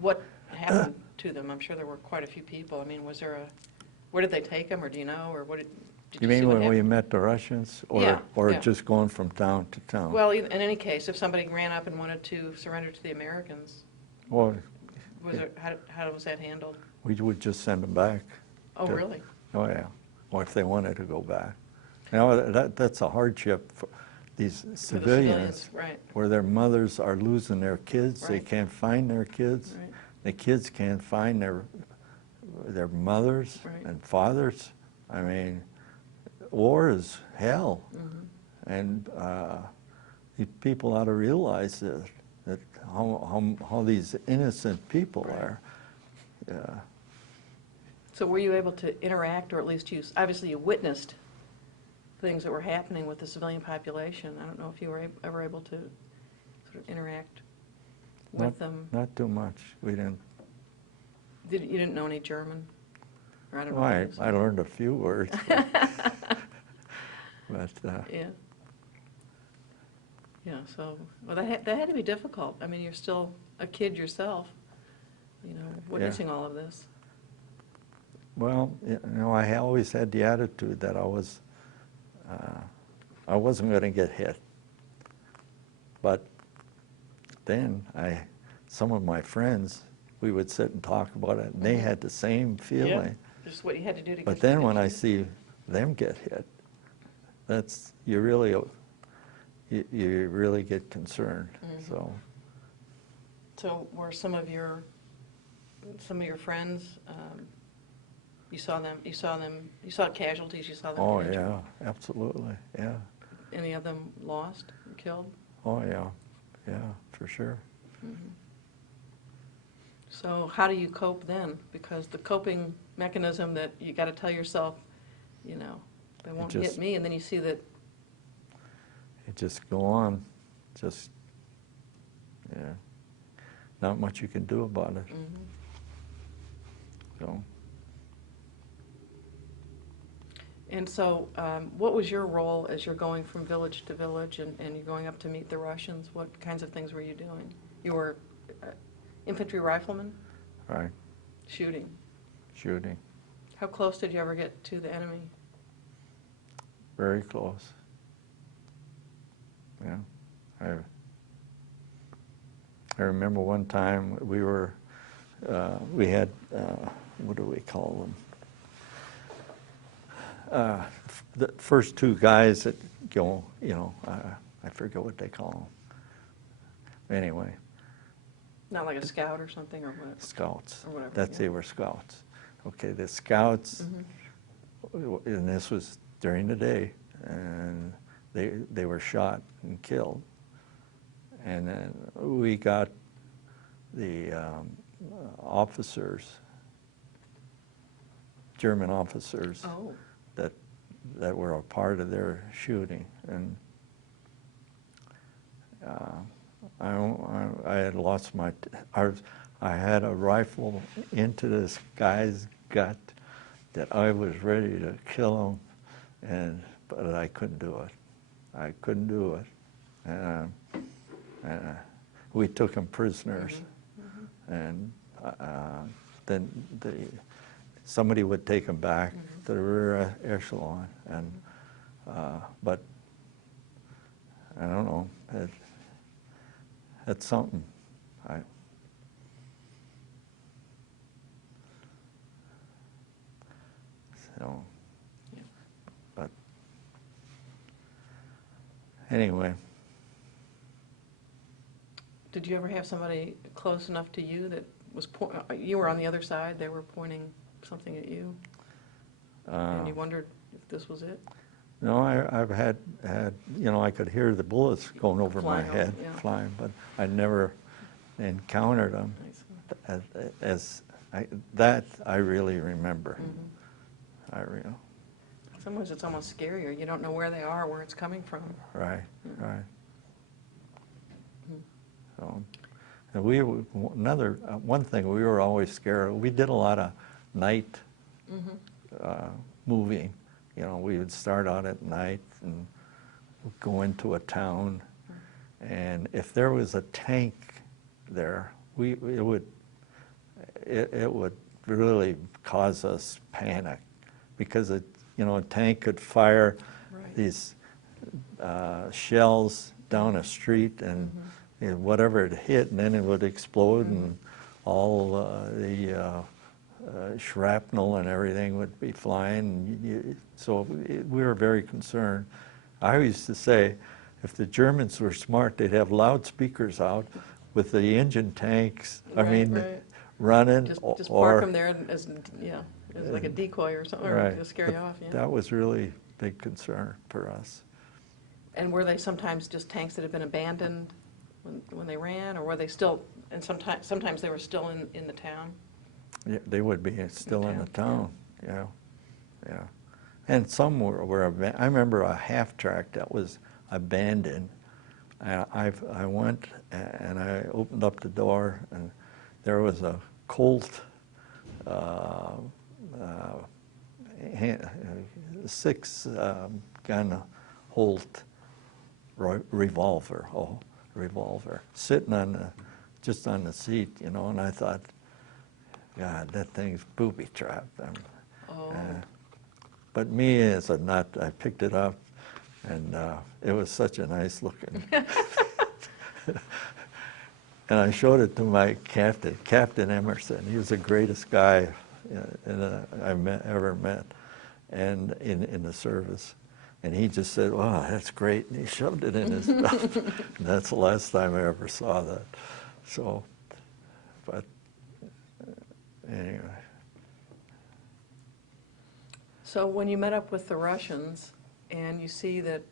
what happened to them? I'm sure there were quite a few people. I mean, where did they take them, or do you know, or what did... Did You see mean what when we happened? met the Russians? Yeah, Or yeah. just going from town to town? Well, in any case, if somebody ran up and wanted to surrender to the Americans, Well, how was that handled? we would just send them back. Oh, to- really? Oh, yeah. Or if they wanted to go back. You know, that's a hardship for these For the civilians, right, where their mothers are losing their kids. They Right. can't find their kids. right. The kids can't find their mothers Right. and fathers. I mean, war is hell. Mhm. And people ought to realize that how these innocent people Right. are. Yeah. So were you able to interact, or at least obviously you witnessed things that were happening with the civilian population. I don't know if you were ever able to sort of interact with them. Not too much. We didn't. You didn't know any German? Or I don't know. Well, I learned a few words. But Yeah. Yeah, so, well, that had to be difficult. I mean, you're still a kid yourself, witnessing all of this. well, I always had the attitude that I wasn't going to get hit. But then some of my friends, we would sit and talk about it, and they had the same feeling. Just what you had to do to But get then when get I you. see them get hit, you really get concerned. Mhm. So were some of your friends, you saw casualties, you saw them oh get injured? yeah, absolutely, yeah. Any of them lost, killed? Oh yeah, for sure. Mhm. So how do you cope then? Because the coping mechanism that you got to tell yourself, they won't hit just- me, and then you see that. You just go on, not much you can do about it. Mhm. So And so, what was your role as you're going from village to village and you're going up to meet the Russians? What kinds of things were you doing? You were infantry rifleman, right, shooting. shooting, How close did you ever get to the enemy? very close. Yeah, I remember one time we had what do we call them? The first two guys that go, I forget what they call them. Anyway, Not like a scout or something, or what? scouts. Or whatever, They yeah. were scouts. Okay, the scouts, Mhm. and this was during the day, and they were shot and killed. And then we got the officers, German officers, Oh, that were a part of their shooting. And I had lost I had a rifle into this guy's gut that I was ready to kill him, but I couldn't do it. I couldn't do it. And we took him prisoners. And then somebody would take him back to the rear echelon. And but I don't know. It's something. So, Yeah. but anyway, did you ever have somebody close enough to you that was you were on the other side, they were pointing something at you, and you wondered if this was it? no, I've had I could hear the bullets going over my Flying over, head, yeah. flying, but I never encountered them. Nice. That I really remember. Mhm. Sometimes it's almost scarier. You don't know where they are, where it's coming from. Right, Mhm. right. Mhm. So, and one thing we were always scared of, we did a lot of night Mhm. moving. We would start out at night and go into a town, and if there was a tank there, it would really cause us panic, because a tank could fire Right. these shells down a street, and whatever it hit, and then it would explode, and all the shrapnel and everything would be flying. And so we were very concerned. I used to say, if the Germans were smart, they'd have loudspeakers out with the engine tanks, Right. running. Just park them there as like a decoy or something, or Right. to scare you off, yeah. That was really a big concern for us. And were they sometimes just tanks that had been abandoned when they ran, or were they still, and sometimes they were still in the town? Yeah, they would be still in the town, town, yeah. And some were I remember a half-track that was abandoned. I went and I opened up the door, and there was a Colt 6-gun Holt revolver, sitting just on the seat, and I thought, God, that thing's booby-trapped. Oh. But me as a nut, I picked it up, and it was such a nice looking. And I showed it to my captain, Captain Emerson. He was the greatest guy I ever met, and in the service. And he just said, "Wow, that's great," and he shoved it in his belt. And that's the last time I ever saw that. So, but anyway. So when you met up with the Russians, and you see that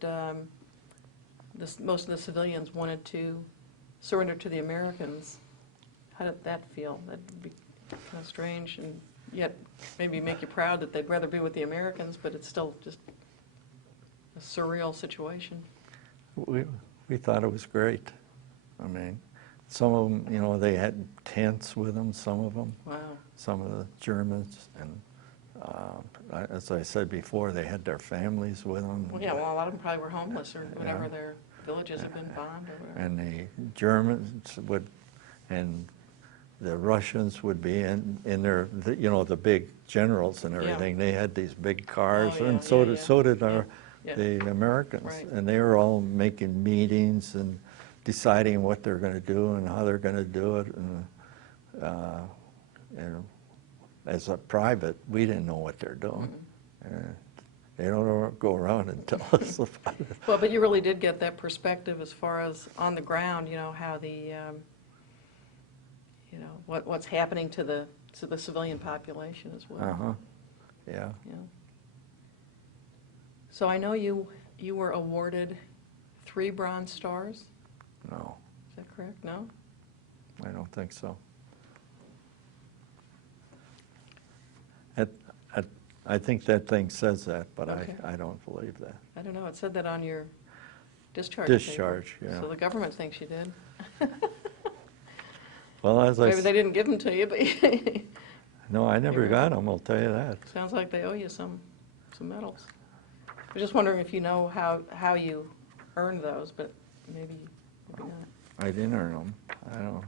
most of the civilians wanted to surrender to the Americans, how did that feel? That'd be kind of strange, and yet maybe make you proud that they'd rather be with the Americans, but it's still just a surreal situation. We thought it was great. I mean, some of them, they had tents with them, some of them. Wow. Some of the Germans, and as I said before, they had their families with them. Well, yeah, well, a lot of them probably were homeless or whatever, Yeah. their villages had been bombed or whatever. And the Germans and the Russians would be in their, the big generals and everything. They had these big cars, Oh, yeah, and so yeah, did yeah. so did Yeah. the Americans. Right. And they were all making meetings and deciding what they're going to do and how they're going to do it. And as a private, we didn't know what they're doing. They don't go around and tell us about it. Well, but you really did get that perspective as far as on the ground, how the, what's happening to the civilian population as well. Uh-huh, yeah. Yeah. So I know you were awarded 3 Bronze Stars. No, Is that correct? No? I don't think so. I think that thing says that, but Okay. I don't believe that. I don't know. It said that on your discharge Discharge, paper. yeah. So the government thinks you did. Well, as I Maybe they didn't give them to you, but no, I never You're got them, I'll tell you that. sounds like they owe you some medals. I was just wondering if you know how you earned those, but maybe not. I didn't earn them. I don't.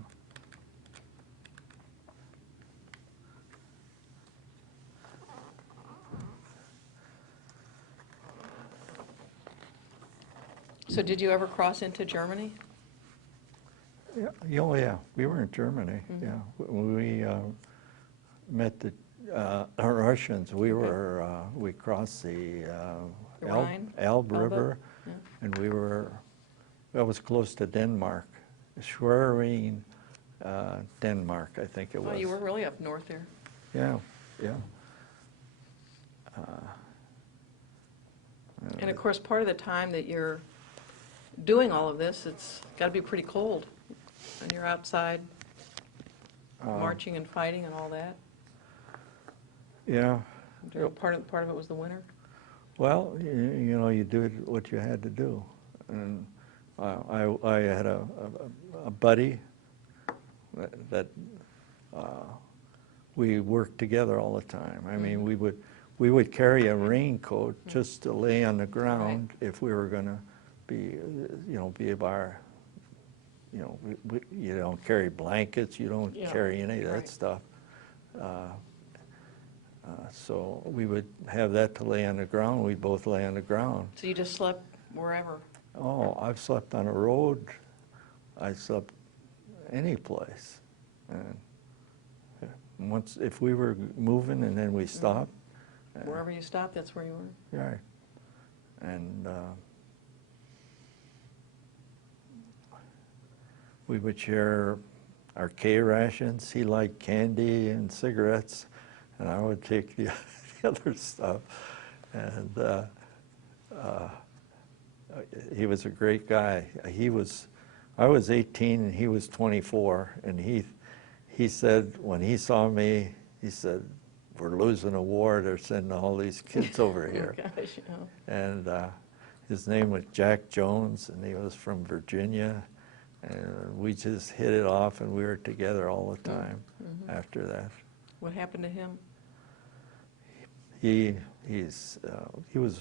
So did you ever cross into Germany? Oh, yeah, we were in Germany, Mhm. yeah. When we met the Russians, we crossed the The Rhine? Elbe Elbe? River, Yeah. and that was close to Denmark, Schwerin, Denmark, I think it was. Oh, you were really up north there. Yeah, yeah. And of course, part of the time that you're doing all of this, it's got to be pretty cold. And you're outside marching and fighting and all that. Yeah. Part of it was the winter. Well, you did what you had to do. And I had a buddy that we worked together all the time. I mean, we would carry a raincoat just to lay on the ground if we were going to be of our, you don't carry blankets, you don't carry any of that stuff. So we would have that to lay on the ground, we'd both lay on the ground. So you just slept wherever? Oh, I've slept on a road, I slept any place. And once, if we were moving and then we stopped. Wherever you stopped, that's where you were? Right. And we would share our K rations. He liked candy and cigarettes, and I would take the other stuff. And he was a great guy. I was 18 and he was 24, and he said, when he saw me, he said, "We're losing a war, they're sending all these kids over here." Oh, gosh, oh. And his name was Jack Jones, and he was from Virginia. And we just hit it off, and we were together all the time after that. What happened to him? He was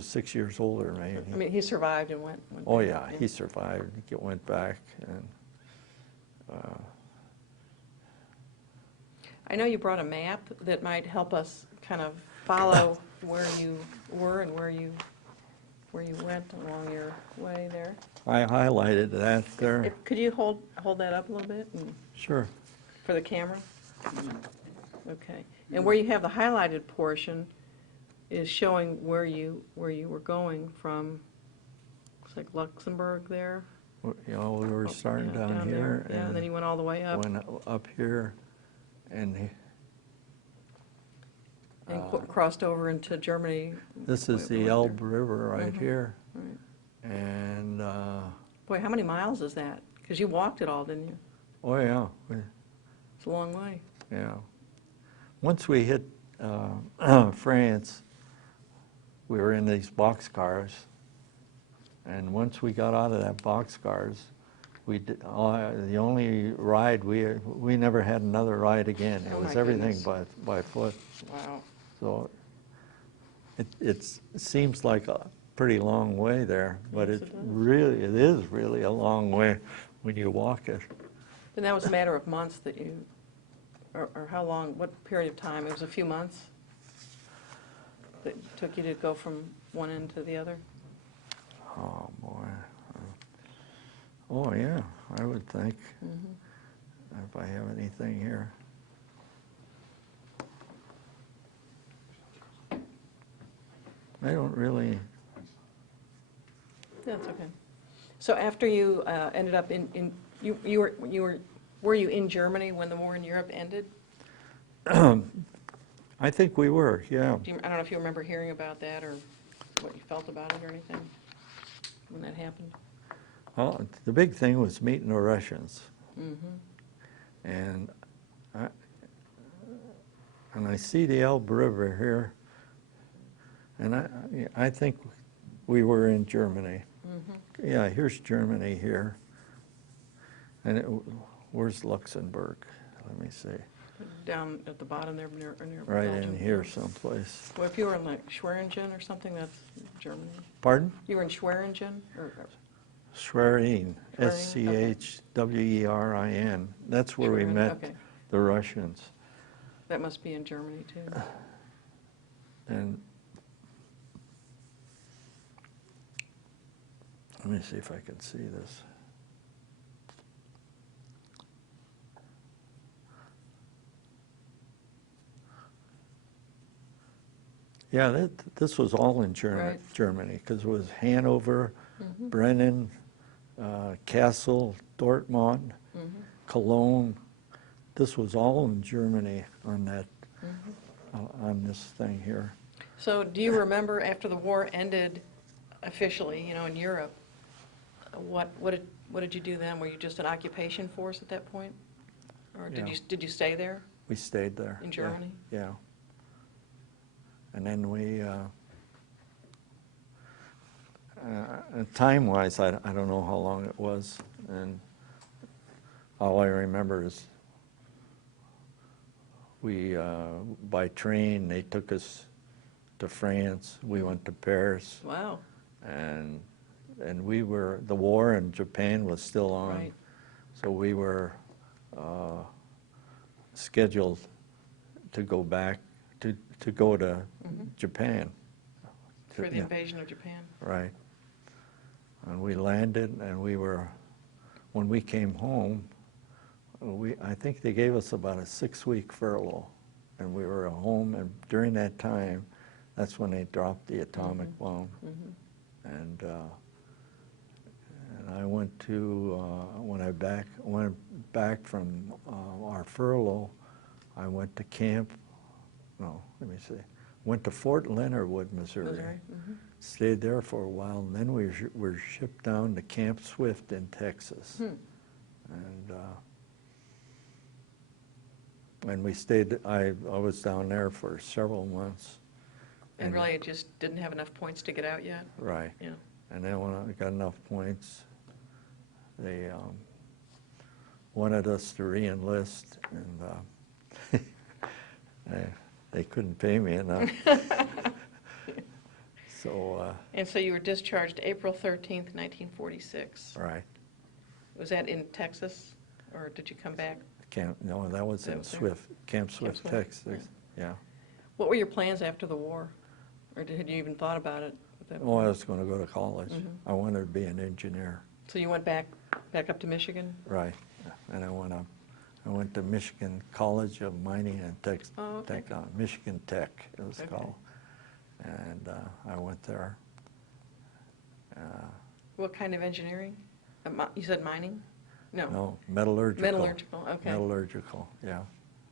6 years older than me. I mean, he survived and went Oh back, yeah, he survived. He went back, and I know you brought a map that might help us kind of follow where you were and where you went along your way there. I highlighted that there. Could you hold that up a little bit Sure. for the camera? Okay. And where you have the highlighted portion is showing where you were going from. Looks like Luxembourg there. You know, we were starting Yeah, down here, there. Yeah, and then you went all the way up. went up here, and And crossed over into Germany. this is the Elbe River right here. Right. And Boy, how many miles is that? Because you walked it all, didn't you? oh yeah, It's a long way. yeah. Once we hit France, we were in these boxcars, and once we got out of that boxcars, we did, the only ride we never had another ride again. It Oh, was my everything goodness. by foot. Wow. So it seems like a pretty long way there, but Yes, it it is really a long way when you walk it. And that was a matter of months that you, or how long, what period of time? It was a few months that it took you to go from one end to the other? Oh boy. Oh yeah, I would think. If I have anything here. I don't really. That's okay. So after you ended up were you in Germany when the war in Europe ended? I think we were, yeah. I don't know if you remember hearing about that or what you felt about it or anything when that happened. Well, the big thing was meeting the Russians. And I see the Elbe River here, and I think we were in Germany. Yeah, here's Germany here. And where's Luxembourg? Let me see. Down at the bottom there near Right Belgium. in here someplace. Well, if you were in like Schwerin or something, that's Germany. Pardon? You were in Schwerin or Schwerin, Schwerin, Schwerin. That's where we Schwerin, met okay. the Russians. That must be in Germany too. And let me see if I can see this. Yeah, this was all in Right. Germany, because it was Hanover, Brennen, Kassel, Dortmund, Cologne. This was all in Germany on that, on this thing here. So do you remember after the war ended officially, in Europe, what did you do then? Were you just an occupation force at that point? Or Yeah. did you stay there We stayed there. in yeah, Germany? Yeah. And then we, time-wise, I don't know how long it was, and all I remember is we, by train, they took us to France, we went to Paris, Wow. and we were, the war in Japan was still on, Right. so we were scheduled to go back to go to Japan. For the Yeah, invasion of Japan. right. And we landed, and when we came home, I think they gave us about a 6-week furlough, and we were home, and during that time, that's when they dropped the atomic bomb. And I went to, when I went back from our furlough, I went to went to Fort Leonard Wood, Missouri. Stayed there for a while, and then we were shipped down to Camp Swift in Texas. And we stayed, I was down there for several months. And really, it just didn't have enough points to get out yet? Right. Yeah. And then when I got enough points, they wanted us to re-enlist, and they couldn't pay me enough. So. And so you were discharged April 13th, 1946. Right. Was that in Texas, or did you come back? No, that was in Swift, Camp Swift, Texas. Yeah. What were your plans after the war? Or had you even thought about it at that Oh, point? I was going to go to college. I wanted to be an engineer. So you went back up to Michigan? Right. And I went to Michigan College of Mining and Michigan Tech, it was called. And I went there. What kind of engineering? You said mining? No. No, metallurgical. Metallurgical, okay. Metallurgical, yeah,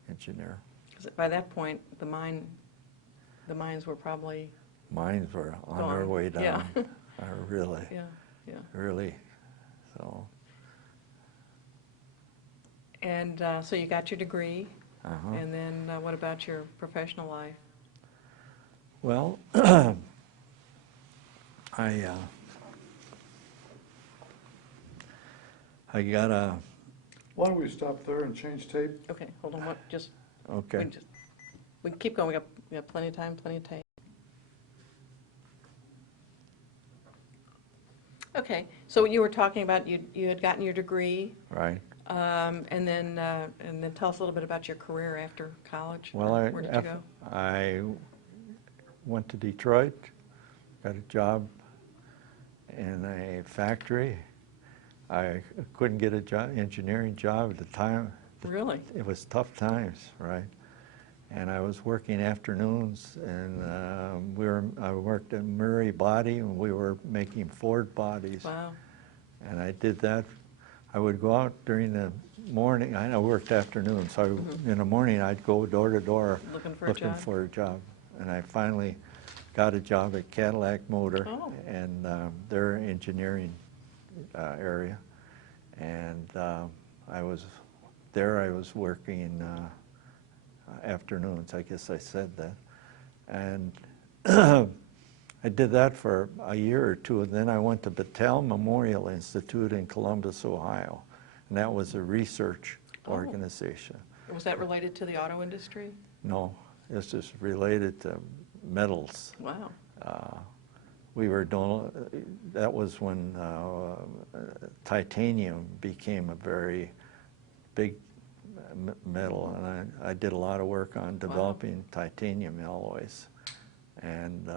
engineer. 'Cause by that point, the mines were probably Mines were on gone. their way down. Yeah. Really, Yeah. really. So. And so you got your degree, Uh-huh. and then what about your professional life? Well, I got a, Why don't we stop there and change tape? Okay, hold on, okay. we can keep going, we got plenty of time, plenty of tape. Okay, so you were talking about you had gotten your degree, Right. and then tell us a little bit about your career after college. Well, Where did you go? I went to Detroit, got a job in a factory. I couldn't get a engineering job at the time. Really? It was tough times, right? And I was working afternoons, and I worked at Murray Body, and we were making Ford bodies. Wow. And I did that. I would go out during the morning. I worked afternoons, so in the morning I'd go door to door Looking for a job? And I finally got a job at Cadillac Motor and their engineering area. And I was working afternoons, I guess I said that. And I did that for a year or two, and then I went to Battelle Memorial Institute in Columbus, Ohio. And that was a research organization. Was that related to the auto industry? No, it's just related to metals. Wow. We were doing, that was when titanium became a very big metal, and I did a lot of work on developing titanium alloys. And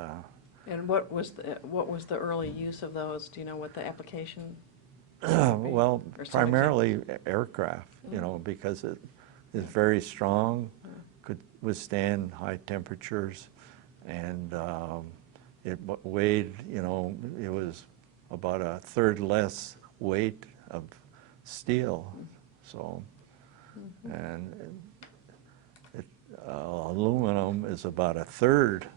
what was the early use of those? Do you know what the application? well, Or some primarily aircraft, you know, because it is very strong, could withstand high temperatures, and it weighed, you know, it was about a third less weight of steel. So, and aluminum is about a third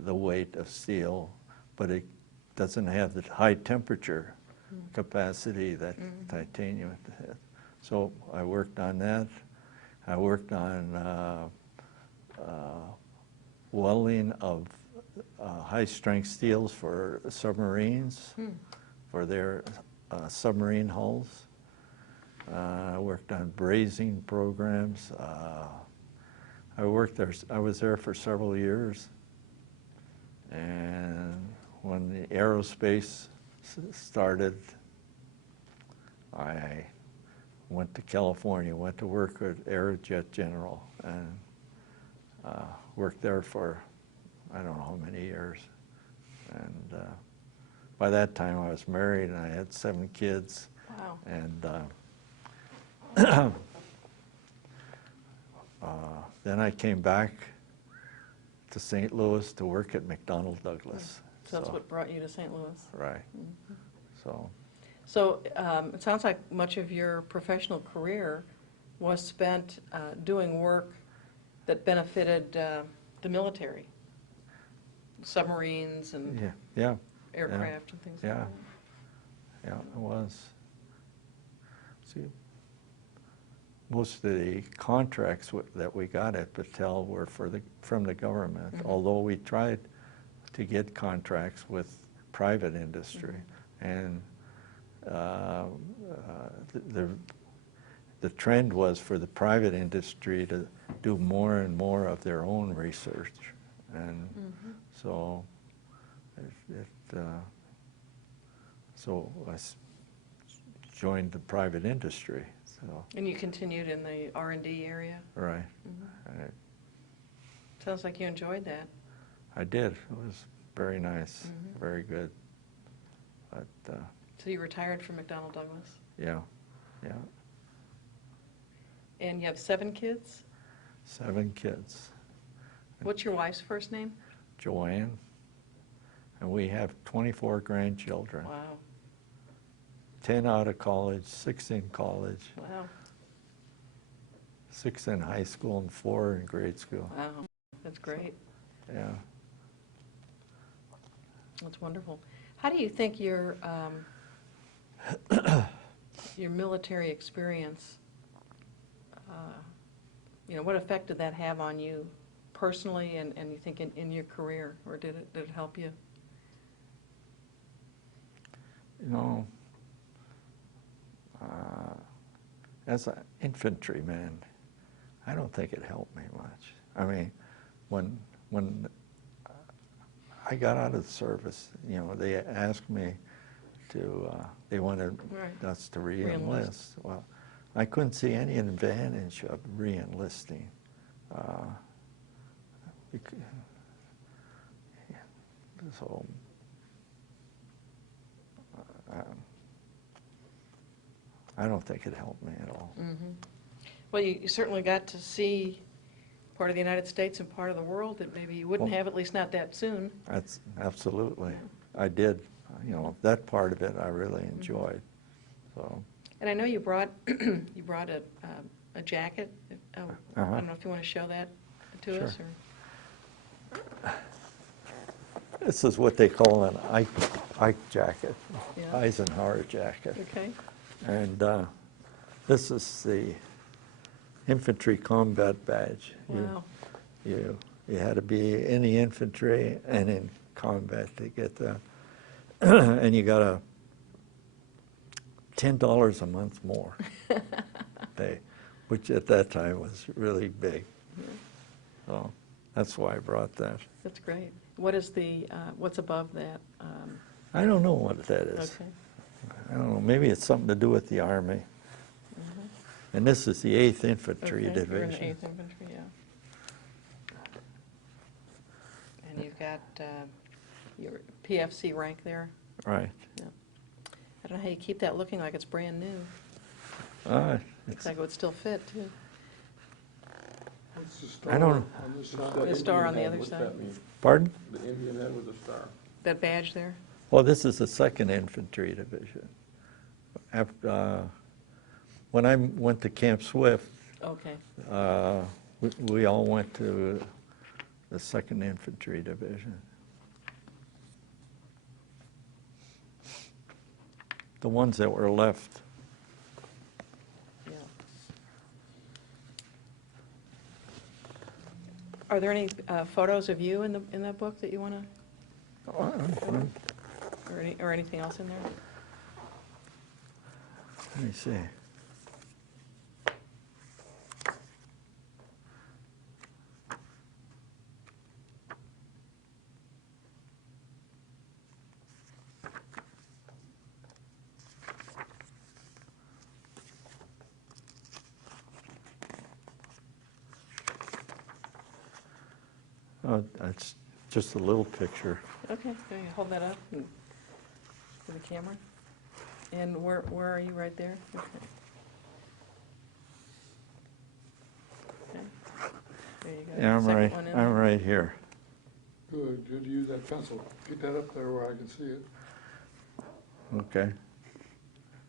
the weight of steel, but it doesn't have the high temperature capacity that titanium has. So I worked on that. I worked on welding of high-strength steels for submarines, for their submarine hulls. I worked on brazing programs. I was there for several years. And when the aerospace started, I went to California, went to work at Aerojet General, and worked there for, I don't know how many years. And by that time I was married and I had 7 kids. Wow. And then I came back to St. Louis to work at McDonnell Douglas. So that's what brought you to St. Louis. Right. So, So it sounds like much of your professional career was spent doing work that benefited the military, submarines and yeah, aircraft and things like yeah. that. Yeah, it was. See, most of the contracts that we got at Battelle were from the government, although we tried to get contracts with private industry. And the trend was for the private industry to do more and more of their own research. And so so I joined the private industry. So, And you continued in the R&D area? right. Sounds like you enjoyed that. I did. It was very nice, very good. But So you retired from McDonnell Douglas? yeah, yeah, And you have 7 kids? 7 kids. What's your wife's first name? Joanne, and we have 24 grandchildren. Wow. 10 out of college, 6 in college, Wow. 6 in high school, and 4 in grade school. Wow. That's great. Yeah. That's wonderful. How do you think your your military experience, what effect did that have on you personally and you think in your career, or did it help you? You know, as an infantryman, I don't think it helped me much. I mean, when I got out of the service, they asked me to, they wanted us to re-enlist. Well, I couldn't see any advantage of re-enlisting. So, I don't think it helped me at all. Well, you certainly got to see part of the United States and part of the world that maybe you wouldn't have, at least not that soon. That's absolutely. I did. That part of it I really enjoyed. So. And I know you brought you brought a jacket. I don't know if you want to show that to us. Or. This is what they call an Ike jacket, Yeah. Eisenhower jacket. Okay. And this is the infantry combat badge. Wow. You had to be in the infantry and in combat to get that. And you got a $10 a month more pay, which at that time was really big. So that's why I brought that. That's great. What is the what's above that? I don't know what that is. Okay. I don't know. Maybe it's something to do with the Army. And this is the 8th Infantry Okay, you're in the Division. 8th Infantry, yeah. And you've got your PFC rank there. Right. Yeah. I don't know how you keep that looking like it's brand new. Looks It's, like it would still fit, too. What's the star I don't- on this side? The star on the other side. pardon? The Indian head with the star. That badge there? Well, this is the 2nd Infantry Division. After, when I went to Camp Swift, Okay. we all went to the 2nd Infantry Division. The ones that were left. Yeah. Are there any photos of you in that book that you want to, or anything else in there? Let me see. It's just a little picture. Okay, so you hold that up and, for the camera. And where are you, right there? Okay. Okay. There you go. Yeah, Second one in I'm there. right here. Good, good to use that pencil. Get that up there where I can see it. Okay.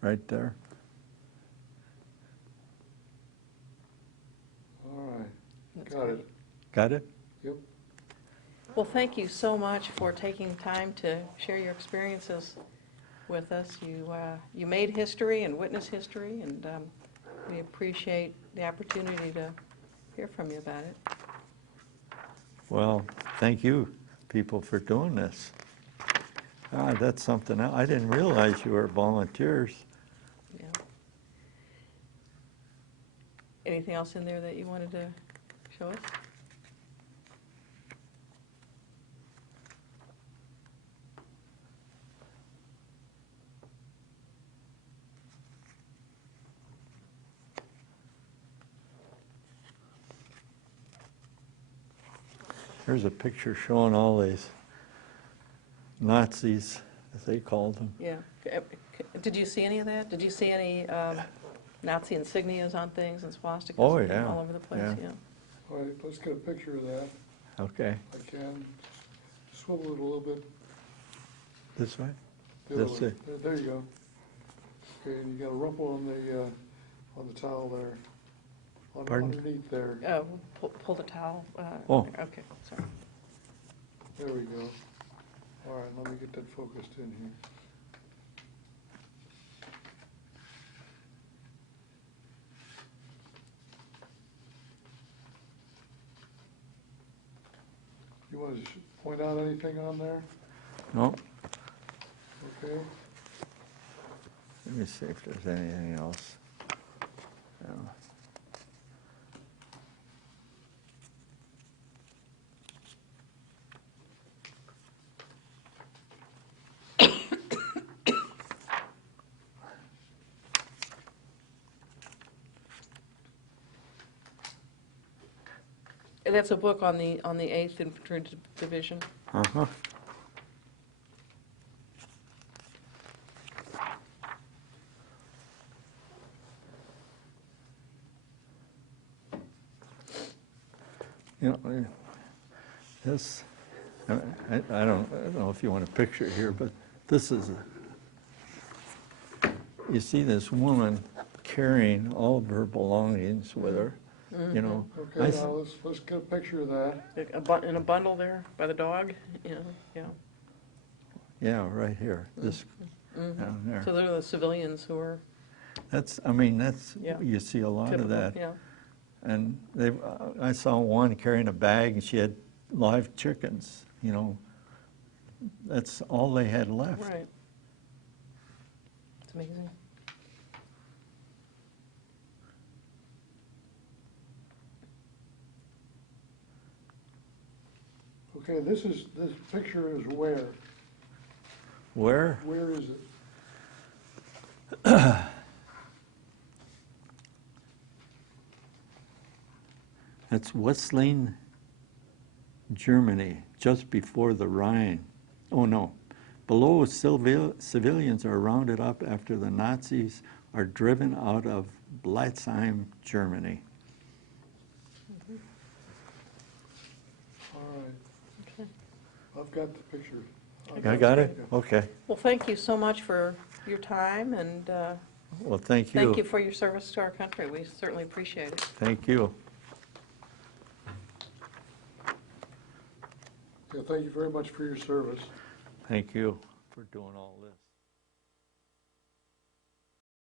Right there. All right, That's got great. it. Got it? Yep. Well, thank you so much for taking time to share your experiences with us. You made history and witnessed history, and we appreciate the opportunity to hear from you about it. Well, thank you, people, for doing this. That's something else. I didn't realize you were volunteers. Yeah. Anything else in there that you wanted to show us? Here's a picture showing all these Nazis, as they called them. Yeah. Did you see any of that? Did you see any Nazi insignias on things and swastikas Oh, yeah. all over the place? Yeah. Yeah. All right, let's get a picture of that, Okay. if I can. Swivel it a little bit. This way? The other This way. way. There you go. Okay, and you got a rumple on the towel there. Pardon? Underneath there. Pull the towel. Oh. Okay, sorry. There we go. All right, let me get that focused in here. You want to point out anything on there? No? Okay. Let me see if there's anything else. Yeah. That's a book on the 8th Infantry Division. Uh-huh. You know, this, I don't know if you want a picture here, but this is, you see this woman carrying all of her belongings with her, you know. I Okay, th- now let's get a picture of that. In a bundle there by the dog, you know, yeah. Yeah, right here, this down there. So they're the civilians who are I mean, that's, Yeah. you see a lot of typical, that. yeah. And I saw one carrying a bag, and she had live chickens, you know. That's all they had left. Right. It's amazing. Okay, this picture is where? Where? Where is it? That's Wesseling, Germany, just before the Rhine. Oh, no. Below, civilians are rounded up after the Nazis are driven out of Blitzheim, Germany. All right, Okay. I've got the picture. I got it? Okay. Well, thank you so much for your time, and Well, thank you. thank you for your service to our country. We certainly appreciate it. Thank you. Yeah, thank you very much for your service. Thank you for doing all this.